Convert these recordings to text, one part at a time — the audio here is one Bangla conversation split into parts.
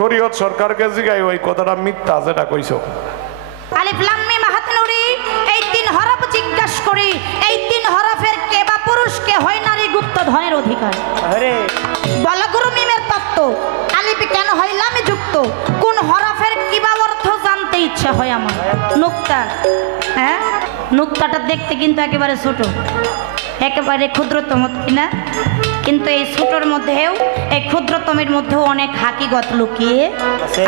শরীয়ত সরকারকে জিগাই ওই কথাটা মিথ্যা যেটা কইছো। আলিফ লাম মিম হাত নুরি এই তিন হরফ জিজ্ঞাসা করি, এই তিন হরফের কে বা পুরুষ কে হয় নারী গুপ্ত ধনের অধিকার? আরে বলা গুরু মিমের তত্ত্ব, আলিফ কেন হয় লামে যুক্ত, কোন হরফের কি বা অর্থ জানতে ইচ্ছা হয় আমার। নুক্তা, হ্যাঁ নুক্তাটা দেখতে কিন্তু একেবারে ছোট, একেবারে ক্ষুদ্রতম, না? কিন্তু এই ছোটর মধ্যেও, এই ক্ষুদ্রতমের মধ্যেও অনেক হাকিগত লুকিয়ে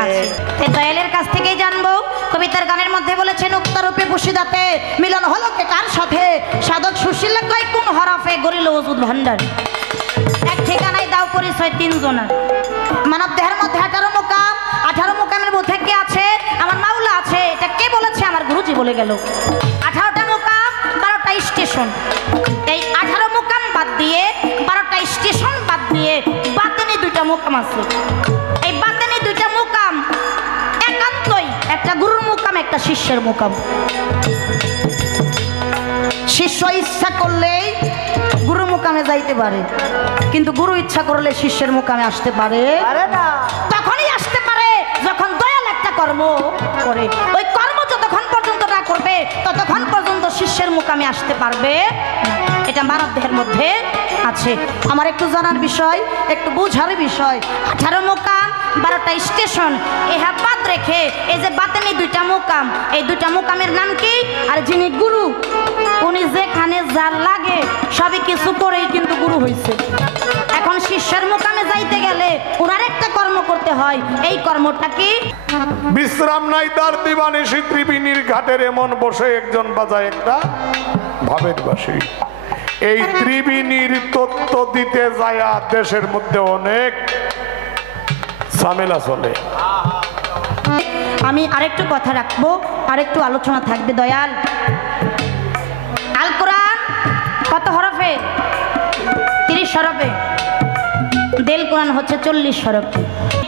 আছে। এই দয়ালের কাছ থেকেই জানবো। কবিতার গানের মধ্যে বলেছে নুক্তারূপে পুশিদাতে মিলন হলো কে কার সাথে, সাধক সুশীল কয় কোন হরফে গরিল ওজুদ ভান্ডার। এক ঠিকানায় দাও পরিচয় তিনজনা, মানব দেহের মধ্যে 18 মুকাম, 18 মুকামের মধ্যে কে আছে? আমার মাওলা আছে। এটা কে বলেছে? আমার গুরুজি বলে গেল। 18টা মুকাম, 12টা স্টেশন। এই 18 মুকাম বাদ দিয়ে, 12টা স্টেশন বাদ দিয়ে বাতেনি 2টা মুকাম আছে। এই বাতেনি 2টা মুকাম একান্তই, একটা গুরুর মুকাম, একটা শিষ্যের মুকাম। শিষ্য ইচ্ছা করলেই গুরু মুকামে যাইতে পারে, কিন্তু গুরু ইচ্ছা করলে শিষ্যের মুকামে আসতে পারে না। তখনই আসতে পারে যখন দয়াল একটা কর্ম করে। ওই কর্ম যতক্ষণ পর্যন্ত না করবে ততক্ষণ পর্যন্ত শিষ্যের মুকামে আসতে পারবে। এটা মানব দেহের মধ্যে আছে। আমার একটু জানার বিষয়, একটু বুঝার বিষয়। 18 মুকাম, 12টা স্টেশন, এহা বাদ রেখে এই যে বাতেনি 2টা মুকাম, এই 2টা মুকামের নাম কি? আর যিনি গুরু উনি যেখানে যার লাগে সবই কিছু করেই কিন্তু গুরু হয়েছে। এখন শিষ্যের মুকামে যাইতে গেলে ওনার একটা কর্ম করতে হয়। এই কর্মটা কি? বিশ্রাম নাই তার দিবানিশি ত্রিবেণীর ঘাটের এমন বসে একজন বাজায় একটা ভাবের বাঁশি। এই ত্রিবেণীর তত্ত্ব দিতে যায়া দেশের মধ্যে অনেক ঝামেলা চলে। আমি আরেকটু কথা রাখবো, আরেকটু আলোচনা থাকবে। দয়াল আল কোরআন কত হরফে? 30 হরফে। দেল কোরআন হচ্ছে 40 হরফে।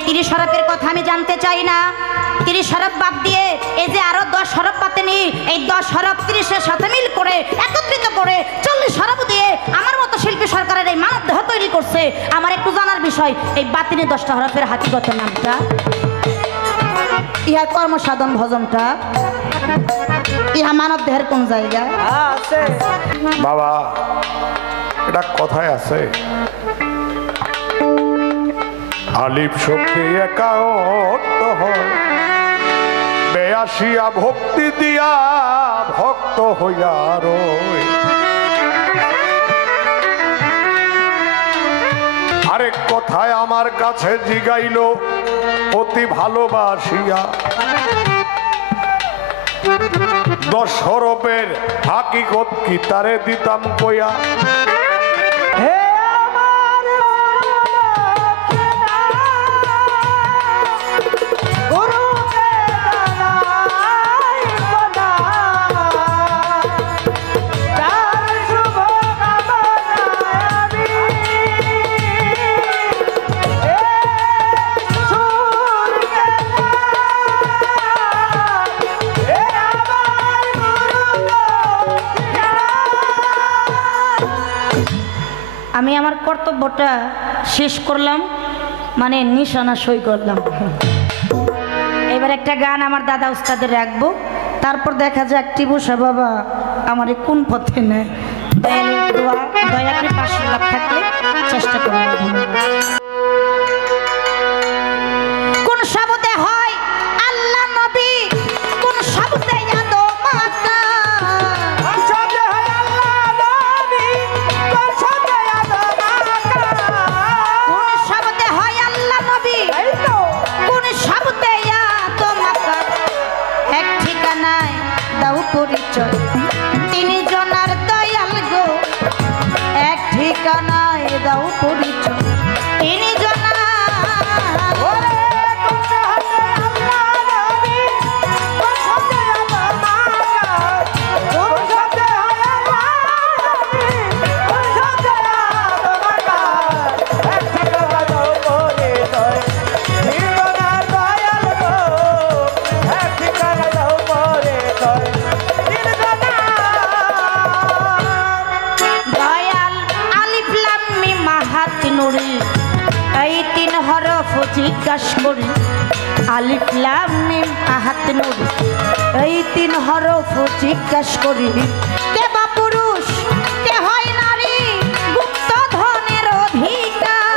30 হরফের কথা আমি জানতে চাই না। 30 হরফ বাদ দিয়ে এই যে আরো 10 হরফ পাতেনি, এই 10 হরফ 30-এর সাথে মিল করে একত্রিত করে 40 হরফ দিয়ে আমার মতো শিল্পী সরকারের এই মানব দেহ তৈরি করছে। আমার একটু জানার বিষয়, এই বাতিনি 10টা হরফের হাকিগত নামটা, ইহা কর্মসাধন ভজনটা, ইহা মানব দেহের কোন জায়গায় আছে? বাবা এটা কথায় আছে, আলিফ শক্তি একাত্ম হয়, বেয়াসিয়া ভক্তি দিয়া ভক্ত হইয়া রয়। আরেক কথায় আমার কাছে জিগাইল অতি ভালোবাসিয়া, 10 হরফের হাকিকত কি তারে দিতাম কইয়া। হে আমার গুরুকে জানাই বলা, তার শুভ কামনায় আমি সুরকে আমি আমার কর্তব্যটা শেষ করলাম, মানে নিশানা সই করলাম। এবার একটা গান আমার দাদা উস্তাদের রাখবো, তারপর দেখা যাক টিবুসা বাবা আমার কোন পথে নেয়। দোয়া দয়া করে 500 লাখ থাকলে চেষ্টা করবো। কোন শব্দে হয় আল্লাহ নবী, কোন শব্দে আদম মাতা, পরিচয় তিনি জনার দয়াল গো, এক ঠিকানায় দাও পরিচয় তিনি জনার। জিজ্ঞাসা করি আলিফ লাম মিম আহাত নুন এই তিন হরফ জিজ্ঞাসা করি কে বা পুরুষ কে হয় নারী গুপ্ত ধনের অধিকার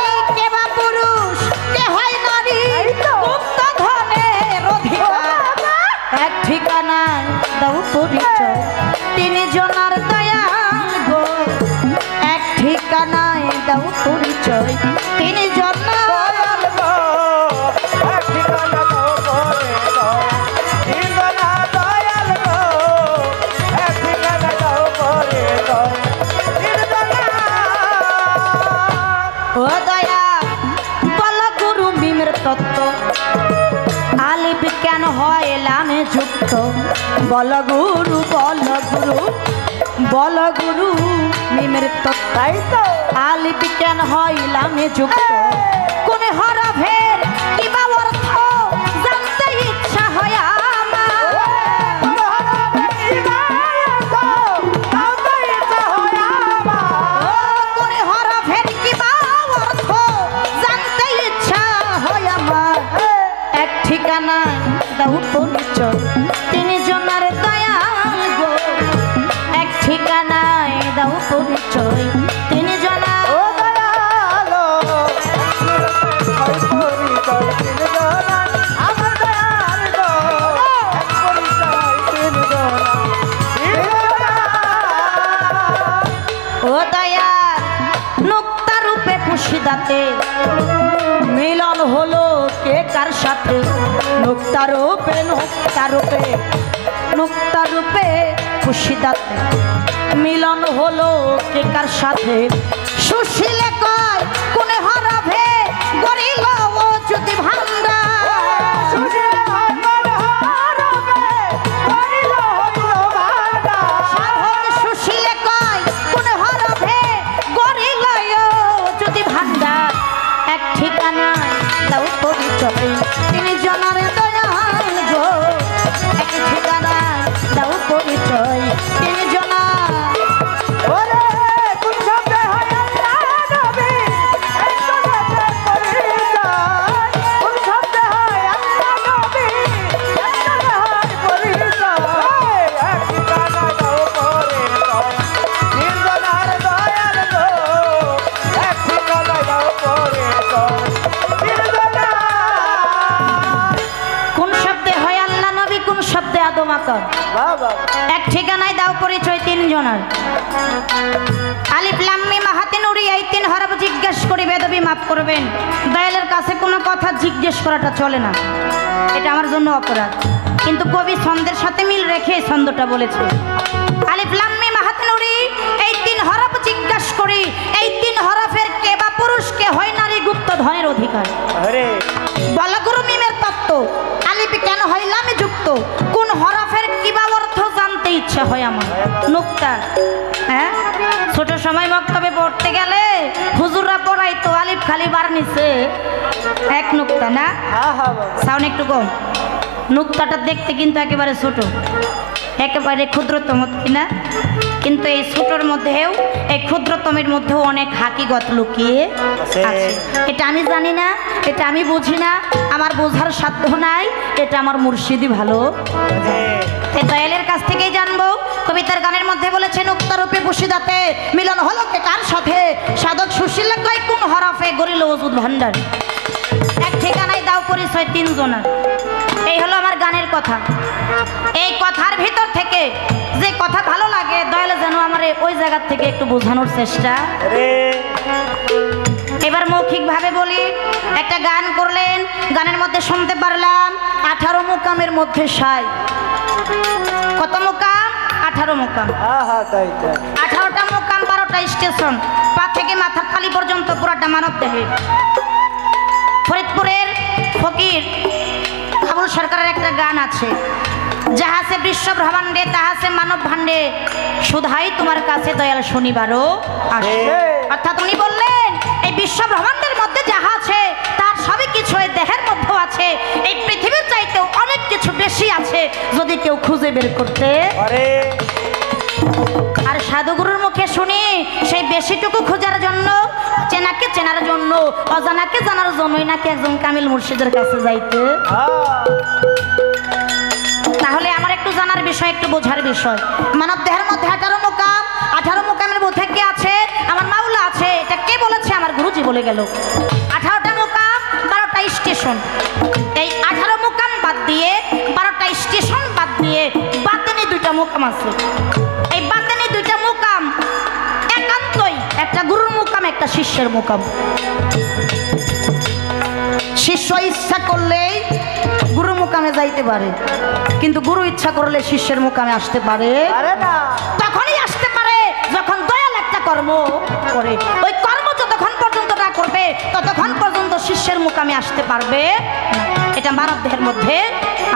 এই কে বা পুরুষ কে হয় নারী গুপ্ত ধনের অধিকার এক ঠিকানায় দাও পরিচয় তিনি জনার দয়াল গো এক ঠিকানায় দাও পরিচয় তিনি জনার ও দয়া বল গুরু মিমের তত্ত্ব আলিফ কেন হয় লামে যুক্ত বল গুরু বল গুরু মিমের তত্ত্বাই তো আলিফ কেন হয় লামে যুক্ত কোন হরফের কি বা অর্থ জানতে ইচ্ছা হয় আমার কোন হরফের কি বা অর্থ জানতে ইচ্ছা হয় আমার এক ঠিকানা দাও পরিচয় তিনি জনার দয়াল গো এক ঠিকানায় দাও পরিচয় তিনি জনার ও দয়া নুক্তা রূপে পুষিদাতে মিলন হলো কে কার সাথে নুক্তা রূপে পুষিদাতে মিলন হলো কে কার সাথে সুশীলে কয় কোন হরফে গরিল ও যদি ভান্ডার সাধক সুশীলে কয় কোন হরফে গরিল ও যদি ভান্ডার এক ঠিকানায় দাও পরিচয় তিনি জনার দয়াল গো এক ঠিকানায় দাও পরিচয় তিনি জনার কোন শব্দে হয় আল্লাহ নবী কোন শব্দে আদম আকর এক ঠিকানায় দাও পরিচয় তিন জনার আলিফ লাম মিম হাতে নুরি এই তিন হরফ জিজ্ঞেস করি বেদবি মাফ করবেন দয়ালের কাছে কোনো কথা জিজ্ঞেস করাটা চলে না এটা আমার জন্য অপরাধ কিন্তু কবি ছন্দের সাথে মিল রেখে এই ছন্দটা বলেছে আলিফ লাম মিম হাতে নুরি এই তিন হরফ জিজ্ঞেস করি এই তিন হরফের কে বা পুরুষ কে হয় নারী গুপ্ত ধনের অধিকার বল গুরু মিমের তত্ত্ব আলিফ কেন হয় লামে যুক্ত কোন হরফের কি বা অর্থ জানতে ইচ্ছা হয় আমার নুক্তা হ্যাঁ ছোট সময় মক্তবে পড়তে গেলে হুজুররা পড়াইতো আলিফ খালি বার নিচে এক নুক্তা না সাউন্ড একটু কম নুক্তাটা দেখতে কিন্তু একেবারে ছোট একেবারে ক্ষুদ্রতম কিনা কিন্তু এই ছোটর মধ্যেও এই ক্ষুদ্রতমের মধ্যেও অনেক হাকিগত লুকিয়ে আছে এটা আমি জানি না এটা আমি বুঝি না আমার বোঝার সাধ্য নাই এটা আমার মুর্শিদি ভালো এই দয়ালের কাছ থেকেই জানবো কবিতার গানের মধ্যে বলেছে নুক্তা রূপে পুষিদাতে মিলন হলো কে কার সাথে সাধক সুশীল কয় কোন হরফে গরিল ওজুদ ভান্ডার এক ঠিকানায় দাও পরিচয় তিন জনার এই হলো আমার গানের কথা এই কথার ভিতর থেকে যে কথা ভালো লাগে দয়ালে যেন আমার ওই জায়গা থেকে একটু বোঝানোর চেষ্টা এবার মৌখিক ভাবে বলি একটা গান করলেন গানের মধ্যে শুনতে পারলাম 18 মুকামের মধ্যে সাই কত মুকাম 18 মুকাম 18টা মুকাম 12টা স্টেশন পা থেকে মাথার খালি পর্যন্ত পুরাটা মানব দেহে ফরিদপুরের ফকির আবুল সরকারের একটা গান আছে যাহাসে বিশ্ব ব্রহ্মাণ্ডে তাহাসে মানব ভাণ্ডে শুধাই তোমার কাছে দয়াল শনিবারও আসে অর্থাৎ উনি বললেন এই বিশ্ব ব্রহ্মাণ্ডের মধ্যে যাহা আছে তার সবই কিছু এই দেহের মধ্যে আছে এই পৃথিবীর চাইতেও অনেক কিছু বেশি আছে যদি কেউ খুঁজে বের করতে আর সাধুগুরুর মুখে শুনি বেশিটুকু খোঁজার জন্য, চেনাকে চেনার জন্য, অজানাকে জানার জন্যই নাকি একজন কামিল মুর্শিদের কাছে যাইতে। তাহলে আমার একটু জানার বিষয়, একটু বোঝার বিষয়। মানব দেহের মধ্যে 18 মুকাম, 18 মুকামের মধ্যে কে আছে? আমার মাওলা আছে। এটা কে বলেছে? আমার গুরুজি বলে গেল। 18টা মুকাম, 12টা স্টেশন। এই 18 মুকাম বাদ দিয়ে, 12টা স্টেশন বাদ দিয়ে বাতেনি 2টা মুকাম আছে। এই বাতেনি 2টা মুকাম একান্তই একটা গুরুর মুকাম, একটা শিষ্যের মুকাম। শিষ্য ইচ্ছা করলেই গুরু মুকামে যাইতে পারে, কিন্তু গুরু ইচ্ছা করলে শিষ্যের মুকামে আসতে পারে না। তখনই আসতে পারে যখন দয়াল একটা কর্ম করে। ওই কর্ম যতক্ষণ পর্যন্ত না করবে ততক্ষণ পর্যন্ত শিষ্যের মুকামে আসতে পারবে না। এটা মানব দেহের মধ্যে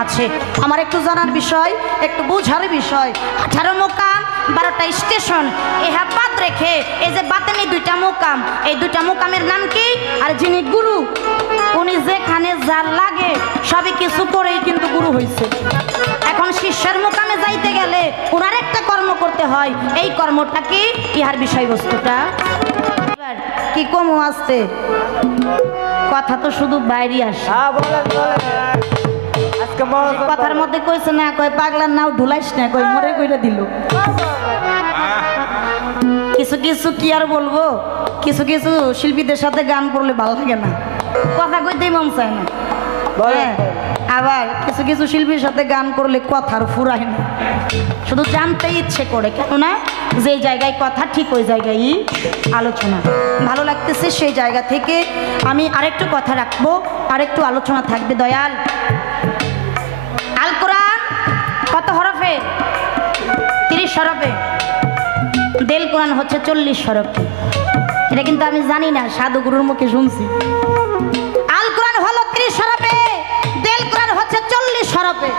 আছে। আমার একটু জানার বিষয়, একটু বোঝার বিষয়। 18 মুকাম, 12টা স্টেশন, এহা বাদ রেখে এই যে বাতেনি 2টা মুকাম, এই 2টা মুকামের নাম কি? আর যিনি গুরু উনি যেখানে যার লাগে সবই কিছু করেই কিন্তু গুরু হয়েছে। এখন শিষ্যের মুকামে যাইতে গেলে ওনার একটা কর্ম করতে হয়। এই কর্মটা কি? ইহার বিষয়বস্তুটা কি কম আসতে কথা তো শুধু বাইরে আসে। বলেন বলেন, আজকে মহা কথার মধ্যে কইছে না, কয় পাগলার নাও ঢুলাইস না, কই মরে কইরা দিল। কিছু কিছু কি আর বলবো, কিছু কিছু শিল্পীদের সাথে গান করলে ভালো লাগে না, কথা কইতেই মন চায় না। হ্যাঁ, আবার কিছু কিছু শিল্পীর সাথে গান করলে কথার ফুরায় না, শুধু জানতে ইচ্ছে করে। কেননা যে জায়গায় কথা ঠিক ওই জায়গায় আলোচনা। ভালো লাগতেছে সেই জায়গা থেকে আমি আরেকটু কথা রাখবো, আরেকটু আলোচনা থাকবে। দয়াল, আল কোরআন কত হরফে? 30 হরফে। দেল কোরআন হচ্ছে 40 হরফে। এটা কিন্তু আমি জানি না, সাধু গুরুর মুখে শুনছি। আল কোরআন হলো 30 হরফে, দেল কোরআন হচ্ছে 40 হরফে।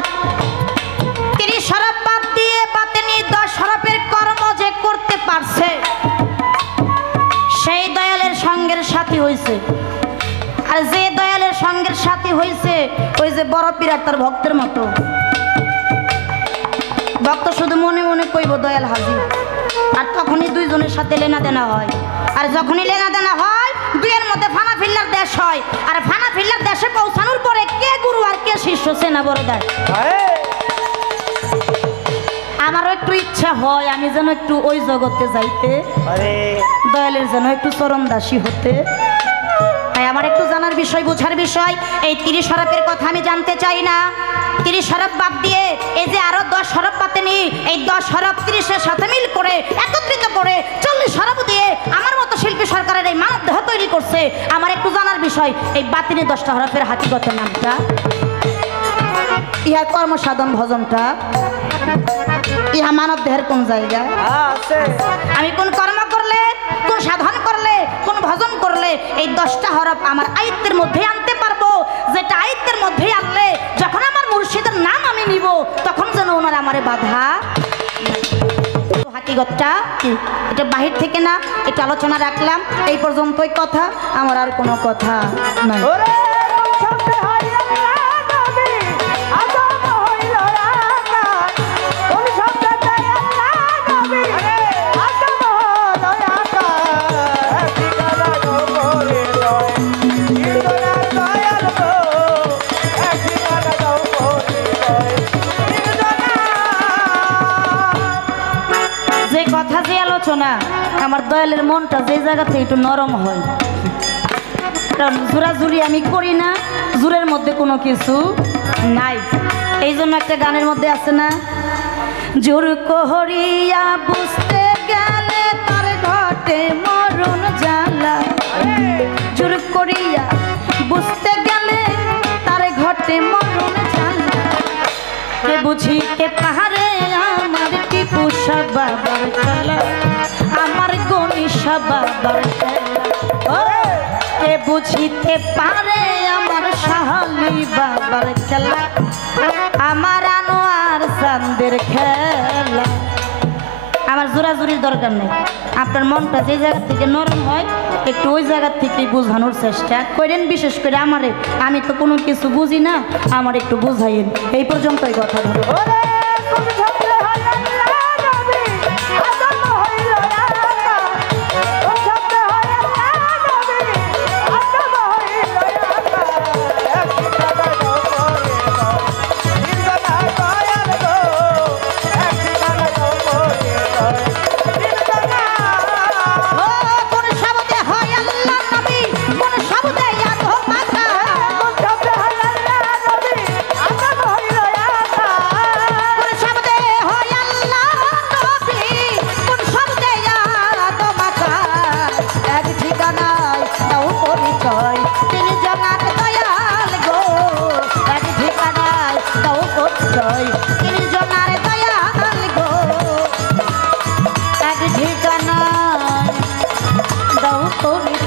30 হরফ বাদ দিয়ে বাতেনি 10 হরফের কর্ম যে করতে পারছে সেই দয়ালের সঙ্গের সাথী হইছে। আর যে দয়ালের সঙ্গের সাথী হইছে ওই যে বড় পিরার তার ভক্তের মতো। ভক্ত শুধু মনে মনে কইব দয়াল হাজির, আর তখনই দুইজনের সাথে লেনা দেনা হয়। আর যখনই লেনা দেনা হয় দুইয়ের মধ্যে ফানা ফিল্লার দেশ হয়। আর ফানা ফিল্লার দেশে পৌঁছানোর পরে কে গুরু আর কে শিষ্য সেনা বড় দেয়। আমারও একটু ইচ্ছা হয় আমি যেন একটু ওই জগতে যাইতে, দয়ালের যেন একটু চরণ দাসী হতে। তাই আমার একটু জানার বিষয়, বোঝার বিষয়। এই 30 হরফের কথা আমি জানতে চাই না। 30 হরফ বাদ দিয়ে এই যে আরো 10 হরফ বাতেনি, এই 10 হরফ 30-এর সাথে মিল করে একত্রিত করে 40 হরফ দিয়ে আমার মতো শিল্পী সরকারের এই মানব দেহ তৈরি করছে। আমার একটু জানার বিষয়, এই বাতিনি 10টা হরফের হাকিগতের নামটা, ইহা কর্মসাধন ভজনটা, ইহা মানব দেহের কোন জায়গায়? আমি কোন কর্ম করলে, কোন সাধন করলে, কোন ভজন করলে এই 10টা হরফ আমার আয়ত্তের মধ্যে আনতে পারবো? যেটা আয়ত্তের মধ্যে আনলে যখন আমার মুর্শিদের নাম আমি নিব তখন যেন ওনার আমারে বাধা। হাকিগতটা কি? এটা বাহির থেকে না, এটা আলোচনা রাখলাম। এই পর্যন্তই কথা, আমার আর কোনো কথা নাই। না, আমার দয়ালের মনটা যে জায়গা থেকে একটু নরম হয়, কারণ জোরাজুরি আমি করি না, জোরের মধ্যে কোনো কিছু নাই। এই জন্য একটা গানের মধ্যে আছে না, জোর করিয়া বুঝতে গেলে তার ঘটে মরণ জ্বালা। জোর করিয়া বুঝতে গেলে তার ঘটে মরণ জ্বালা। কে বুঝিতে পারে আমার টিপু সাহ বাবার খেলা, আমার গণিসা বাবার খেলা। কে বুঝিতে পারে আমার সাহালি বাবার খেলা, আমার আনোয়ার চাঁদের খেলা। আমার জোরাজুরির দরকার নেই, আপনার মনটা যে জায়গা থেকে নরম হয় একটু ওই জায়গা থেকেই বোঝানোর চেষ্টা করেন। বিশেষ করে আমারে, আমি তো কোনো কিছু বুঝি না, আমার একটু বুঝাইন। এই পর্যন্তই কথা ধরো।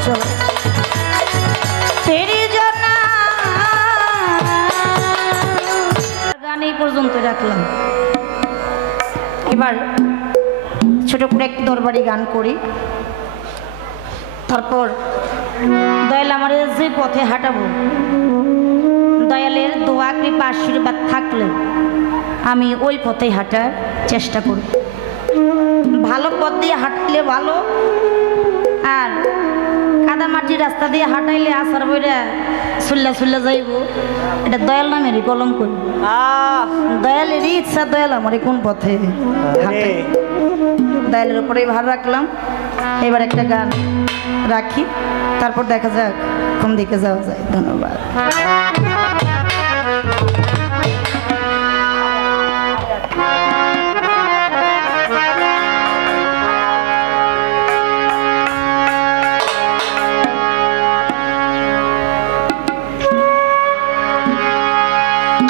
চলো তেরি জানা গান এই পর্যন্ত রাখলাম। এবার ছোট করে একটু দরবারি গান করি, তারপর দয়াল আমার যে পথে হাঁটাবো দয়ালের দোয়া কৃপা আশীর্বাদ থাকলে আমি ওই পথেই হাঁটার চেষ্টা করব। ভালো পথ দিয়ে হাঁটলে ভালো, আর কাদামাটির রাস্তা দিয়ে হাঁটাইলে আসার বইরা সুল্লা সুল্লা যাইব, এটা দয়াল নামেরই কলঙ্ক। দয়ালেরই ইচ্ছা দয়াল আমারই কোন পথে হাঁটে, দয়ালের উপরেই ভার রাখলাম। এবার একটা গান রাখি, তারপর দেখা যাক কোন দিকে যাওয়া যায়। ধন্যবাদ।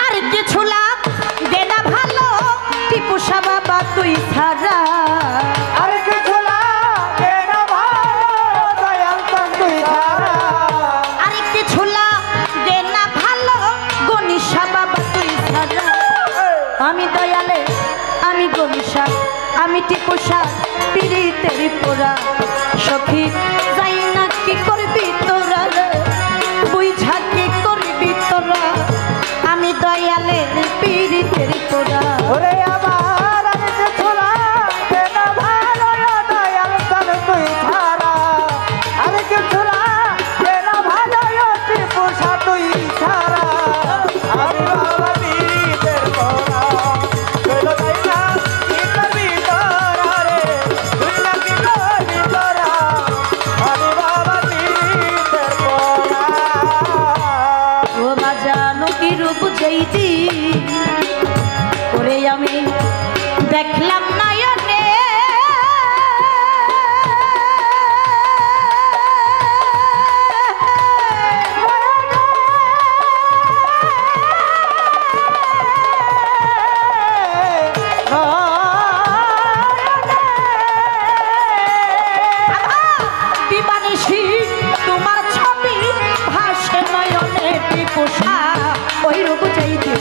আর কিছু লাভ দেনা ভালো টিপু সাহ বাবা তুই ছাড়া, আর কিছু লাগে না ভালো দয়াল চাঁদ তুই ছাড়া। আর কিছু লাভ দেনা ভালো গণিসা বাবা তুই ছাড়া। আমি দয়ালে আমি গণিসা আমি টিপু সাহ পিরিতের পোড়া, সখী যাই না কি করবি তোরা রে, বুঝা কি করবি তোরা, আমি দয়ালে পিরিতের পোড়া। ওরে আমার আর কিছু লাগে না ভালো দয়াল চাঁদ তুই ছাড়া। আর কিছু লাগে না ভালো টিপু সাহ তুই ছাড়া। আমি বাবা পীরের পোড়া, চলো তাই না কি করবি তোরা রে, তুই না কি করবি তোরা। আমি বাবা পীরের পোড়া। ও বাজানো কি রূপ যেইদি ওরে আমি দেখলাম নয়নে, দিবানিশি তোমার ছবি ভাসে নয়নে টিপু সাহ ওই রূপ যেইদি।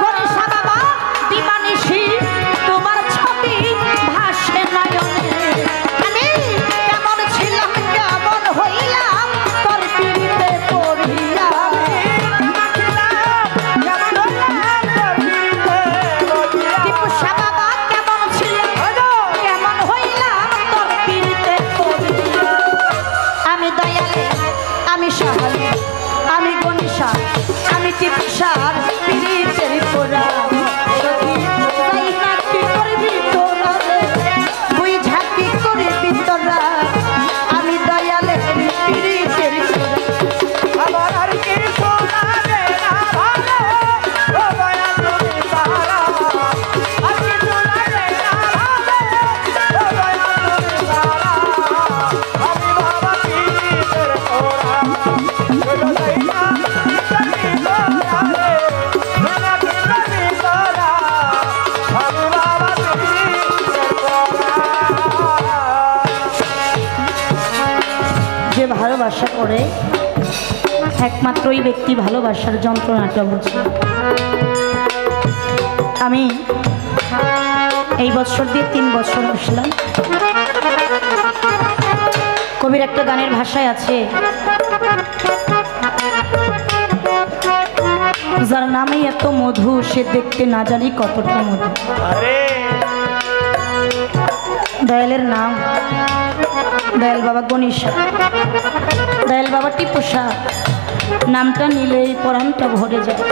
গণেশা বাবা দিবানিশি তোমার ছবি ভাসে নয়নে, আমি কেমন ছিলাম কেমন হইলাম তোর পিড়িতে পড়িয়া। টিপু সাহ বাবা কেমন ছিলাম কেমন হইলাম তোর পিড়িতে পড়িয়া। আমি দয়ালে আমি সহালে আমি গণিসা আমি টিপু সাহ পিড়িতের পোড়া, সখী যাই না কি করবি তোরা রে, বুঝা কি করবি তোরা, আমি দয়ালে পিড়িতের পোড়া। আমার আর কিছু লাগে না ভালো ও দয়াল তুমি ছাড়া। আর কিছু লাগে না ভালো ও দয়াল তুমি ছাড়া। আমি বাবা পীরের পোড়া, চলো তাই না কি করবি তোরা রে, তুই না কি করবি তোরা। আমি বাবা পীরের পোড়া। যে ভালোবাসা করে একমাত্র ওই ব্যক্তি ভালোবাসার যন্ত্রণাটা বুঝে। আমি এই বছর দিয়ে 3 বছর আসলাম। কবির একটা গানের ভাষায় আছে, যার নামে এত মধু সে দেখতে না জানি কতটা মধু। আরে দয়ালের নাম দয়াল বাবা গণিসা, দয়াল বাবা টিপু সাহ, নামটা নিলেই পরাণটা ভরে যায়।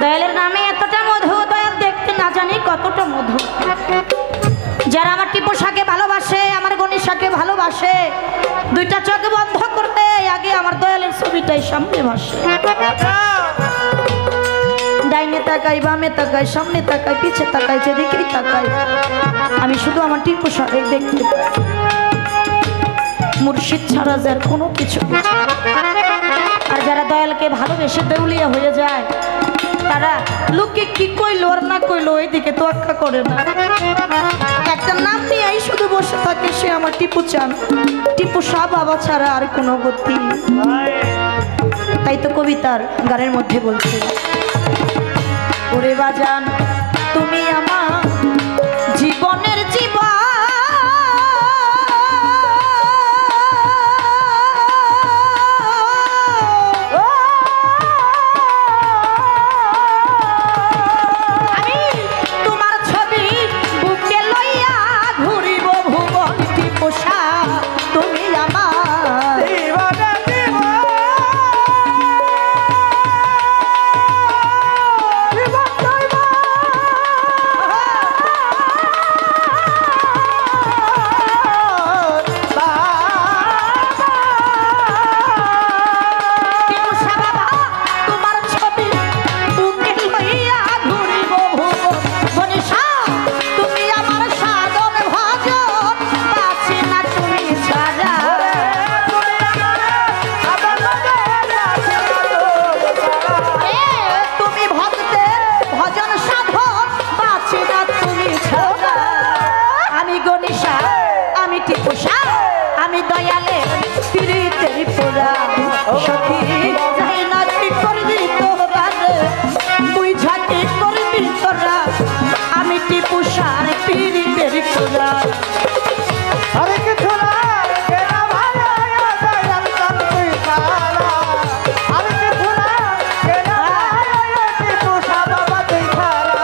দয়ালের নামে এতটা মধু, দয়াল দেখতে না জানি কতটা মধু। যারা আমার টিপু সাহকে ভালোবাসে আমার গণিসাকে ভালোবাসে, দুইটা চোখ বন্ধ করতে আগে আমার দয়ালের ছবিটাই সামনে ভাসে। ডাইনে তাকাই বামে তাকাই সামনে তাকাই পিছে তাকাই যেদিকেই তাকাই আমি শুধু আমার টিপু সাহকে দেখতে পাই। মুর্শিদ ছাড়া যার কোনো কিছু নেই। আর যারা দয়ালকে ভালোবেসে দেউলিয়া হয়ে যায় তারা লোকে কি কইলো আর না কইলো ওইদিকে তোয়াক্কা করে না। একটা নাম নিয়েই শুধু বসে থাকে সে আমার টিপু চান। টিপু শাহ বাবা ছাড়া আর কোনো গতি। তাই তো কবিতার গানের মধ্যে বলছে, ওরে বাজান তুমি আমার জীবনের জীবন, আমি তোমার ছবি বুকে লইয়া ঘুরিব ভুবন। টিপু শাহ তুমি আমার জীবনে জীবন টিপু শাহ বাবা তোমার ছবি বুকে লইয়া ঘুরিব ভুবন। বনিশা তুমি আমার সাধন ভজন, বাঁচি না তুমি ছাড়া। তুমি ভক্তের ভজন সাধন, বাঁচি না তুমি ছাড়া। আমি গণিশা আমি টিপু শাহ আমি দয়ালে পীড়িতের পোড়া। সখী যাই না কি করবি তোরা রে, তুই ঝাঁকি করবি তোরা। আমি টিপু শাহ পীড়িতের পোড়া। আরে কিছু না কেনা ভালো দয়াল চাঁদ তুই ছাড়া। আরে কিছু না কেনা ভালো টিপু শাহ বাবা তুই ছাড়া।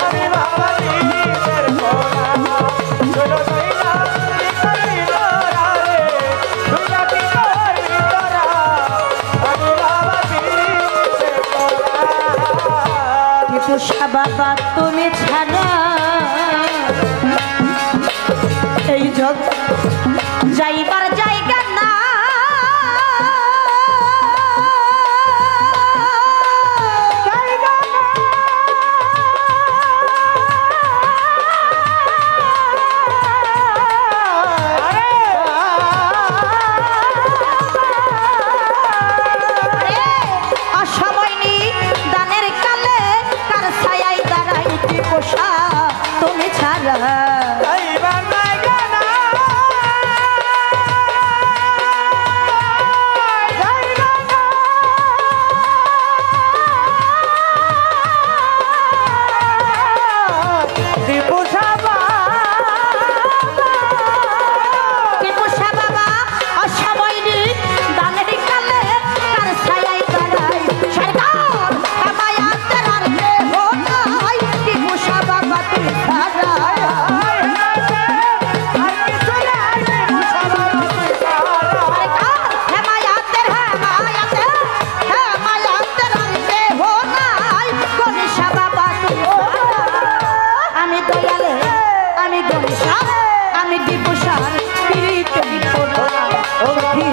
আমি বাবা নিজের সোনা চলো দইলা করবি তোরা রে, দুইটা কি করবি তোরা। আমি বাবা নিজের সোনা। টিপু শাহ বাবা তুমি ছাড়া এই জগৎ যাইবার জায়গা না। আরে, অসময় নেই দানের কালে, কার ছায়ায় দাঁড়াই টিপু শাহ তুমি ছাড়া। যাইবার জায়গা না, জায়গা না। টিপু শাহ টিপু শাহ বাবা অসময় নেই দানের কালে, কার ছায়ায় দাঁড়াই। সরকার হেমায়াতের আর কেহ নাই, টিপু শাহ বাবা তুমি ছাড়া। আর কিছু নাই, টিপু শাহ বাবা তুই ছাড়া। সরকার হেমায়াতের আর কেহ নাই, গণেশা বাবা তুমি ছাড়া। আমি দয়ালে আমি গণেশা আমি টিপু শাহ পীড়িতের পোড়া। সখী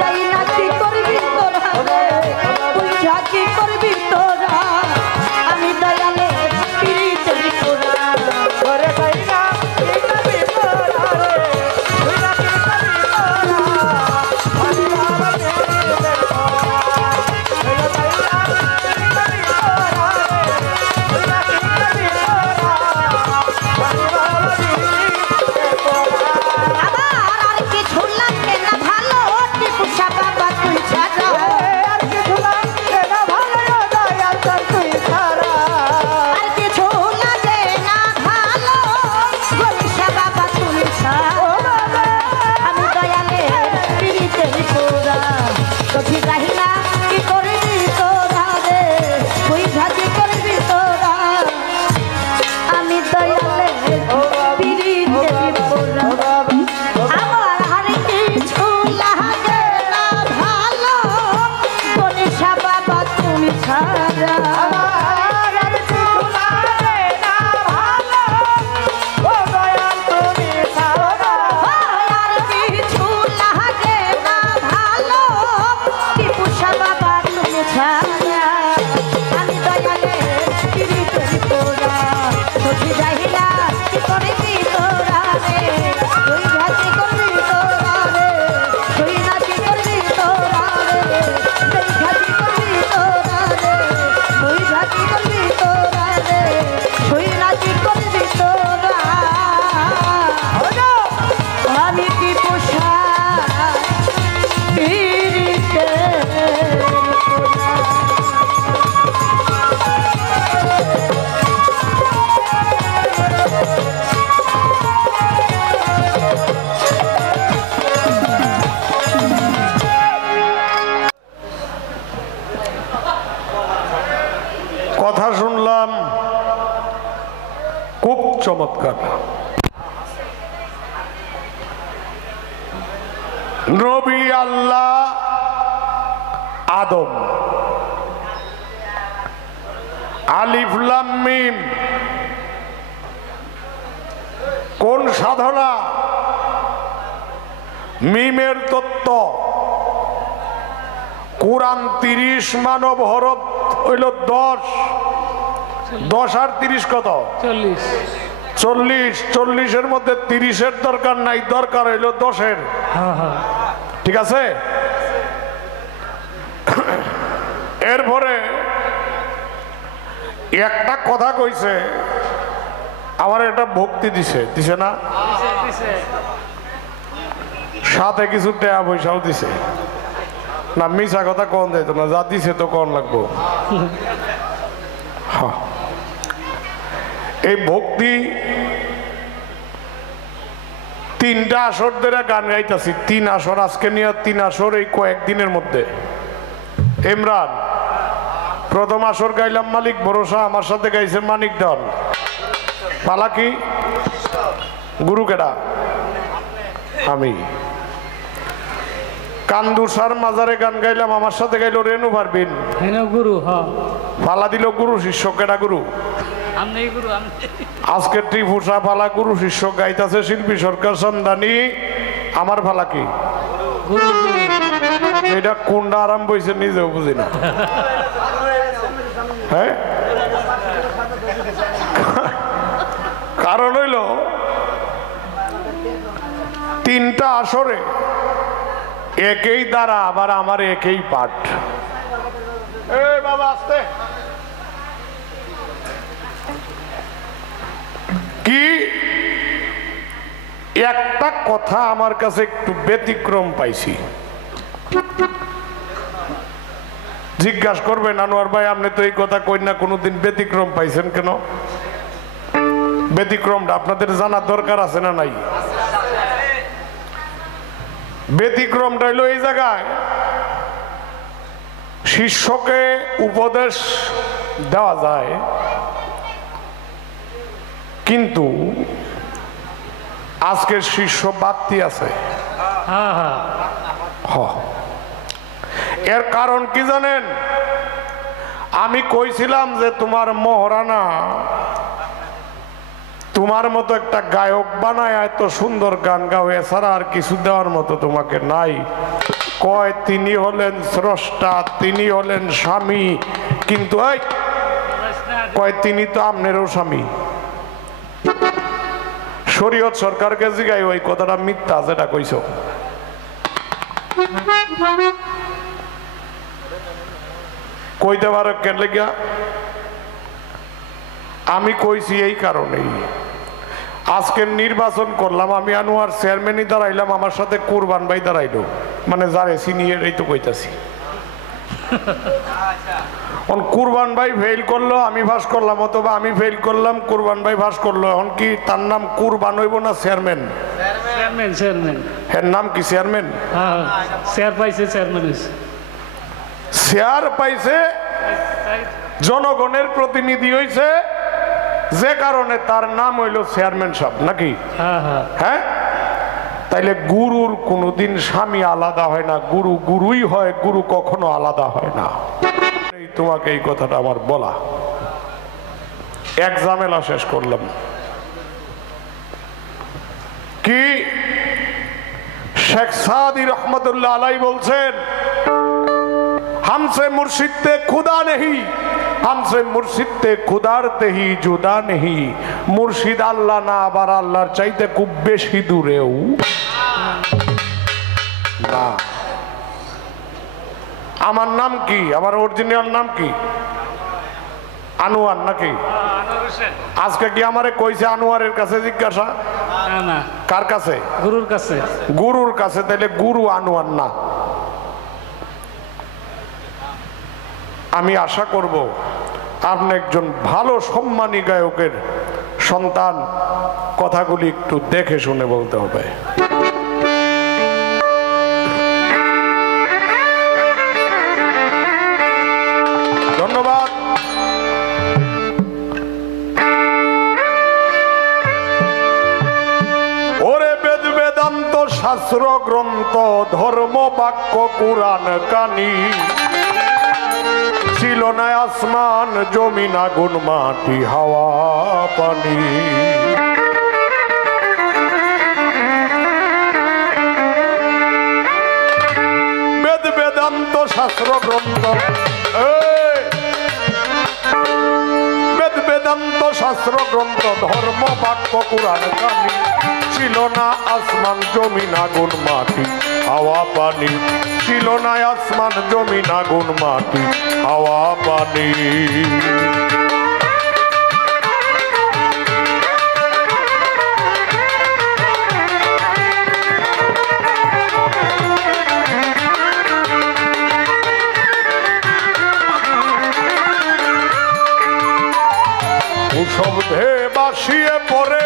যাই না কি করবি তোরা রে, তুই যা কি করবি তোরা। আমি দয়ালে পীড়িতের পোড়া। ওরে ভাইরা কি করবি তোরা রে, তুইরা কি করবি তোরা। আমি বাবা নিজের সোনা। ওরে ভাইরা কি করবি তোরা রে, তুইরা কি করবি তোরা। আমি বাবা নিজের সোনা। আবার আর কিছু লাগবে না ভালো, টিপু শাহ বাবা তুই ছাড়া। আর কিছু লাগবে না ভালো চমৎকার। নবী আল্লাহ আদম, আলিফ লাম মিম কোন সাধনা, মিমের তত্ত্ব। কোরআন 30, মানব হরত হইল 10, 10 আর 30 কত? 40। 40-এর মধ্যে 30-এর দরকার নাই, দরকার হইল 10-এর। ঠিক আছে। এরপরে একটা কথা কইছে, আমার একটা ভক্তি দিছে না, সাথে কিছু টাকা পয়সাও দিছে না, মিছা কথা কোন যাইতো না, যা দিছে তো কোন লাগবো। এই ভক্তি 3টা আসর ধরে গান গাইতেছি, 3 আসর আজকে নিয়ে, 3 আসর এই কয়েকদিনের মধ্যে। ইমরান প্রথম আসর গাইলাম মালিক ভরসা, আমার সাথে গাইছে মানিক দল, পালাকি গুরু কেডা, আমি। কান্দুসার মাজারে গান গাইলাম, আমার সাথে গাইল রেনু পারবিন, গুরু পালা দিল গুরু শিষ্য, কেডা গুরু? আজকে ত্রিপুষা পালা গুরু শিষ্য গাইতেছে শিল্পী সরকার সন্ধানী, আমার পালা কি এটা কোনটা আরাম বইছে নিজেও বুঝি না। হ্যাঁ, কারণ হইল 3টা আসরে একই দ্বারা, আবার আমার একই পাঠ। বাবা আসতে কি একটা কথা আমার কাছে একটু ব্যতিক্রম পাইছি। জিজ্ঞাসা করবেন আনোয়ার ভাই, আপনি তো এই কথা কই না, কোনোদিন ব্যতিক্রম পাইছেন কেন? ব্যতিক্রমটা আপনাদের জানার দরকার আছে না নাই? ব্যতিক্রমটা হইল এই জায়গায় শিষ্যকে উপদেশ দেওয়া যায়, কিন্তু আজকের শিষ্য বাড়তি আছে। এর কারণ কি জানেন? আমি কইছিলাম যে তোমার মহারানা তোমার মতো একটা গায়ক বানায় এত সুন্দর গান গাও, এছাড়া আর কিছু দেওয়ার মতো তোমাকে নাই। কয় তিনি হলেন স্রষ্টা, তিনি হলেন স্বামী, কিন্তু কয় তিনি তো আপনারও স্বামী। শরীয়ত সরকারকে জিগাই ওই কথাটা মিথ্যা যেটা কইছো। কইতে পারো কেন লেগা? আমি কইছি এই কারণেই, আজকে নির্বাচন করলাম, আমি আনোয়ার চেয়ারম্যানই দাঁড়াইলাম, আমার সাথে কুরবান ভাই দাঁড়াইলো, মানে যারে সিনিয়র এই তো কইতাছি। কুরবান ভাই ফেল করলো, আমি পাস করলাম, অথবা আমি ফেল করলাম, কুরবান ভাই পাস করলো। এখন কি তার নাম কুরবান হইব না চেয়ারম্যান? এর নাম কি চেয়ারম্যান? চেয়ার পাইছে, জনগণের প্রতিনিধি হইছে, যে কারণে তার নাম হইল চেয়ারম্যান সাহেব, নাকি? হ্যাঁ, তাইলে গুরুর কোনোদিন স্বামী আলাদা হয় না, গুরু গুরুই হয়, গুরু কখনো আলাদা হয় না। তোমাকে এই কথাটা আমার বলা। এক ঝামেলা শেষ করলাম কি, শেখ সাদি রহমতুল্লাহ আলাই বলছেন, हमसे मुर्शिद ते खुदा नहीं, हमसे मुर्शिद ते खुदार ते ही जुदा नहीं। मुर्शिद আল্লাহ না, আবার আল্লাহর চাইতে খুব বেশি দূরেও না। আমার নাম কি? আমার অরিজিনাল নাম কি? আনোয়ার, নাকি? আজকে কি আমারে কইছে আনোয়ারের কাছে জিজ্ঞাসা? কার কাছে? গুরুর কাছে। গুরুর কাছে, তাইলে গুরু আনোয়ার না। আমি আশা করব আপনি একজন ভালো সম্মানী গায়কের সন্তান, কথাগুলি একটু দেখে শুনে বলতে হবে। ধন্যবাদ। শাস্ত্র গ্রন্থ ধর্ম বাক্য কুরআন কানি ছিল না আসমান জমিন আগুন মাটি হাওয়া পানি বেদ বেদান্ত শাস্ত্র গ্রন্থ বেদ বেদান্ত শাস্ত্র গ্রন্থ ধর্ম বাক্য কুরআন কানি ছিল না আসমান জমিন আগুন মাটি হাওয়া পানি ছিল না আসমান জমিন আগুন মাটি হাওয়া পানি শব্দে বাসিয়ে পড়ে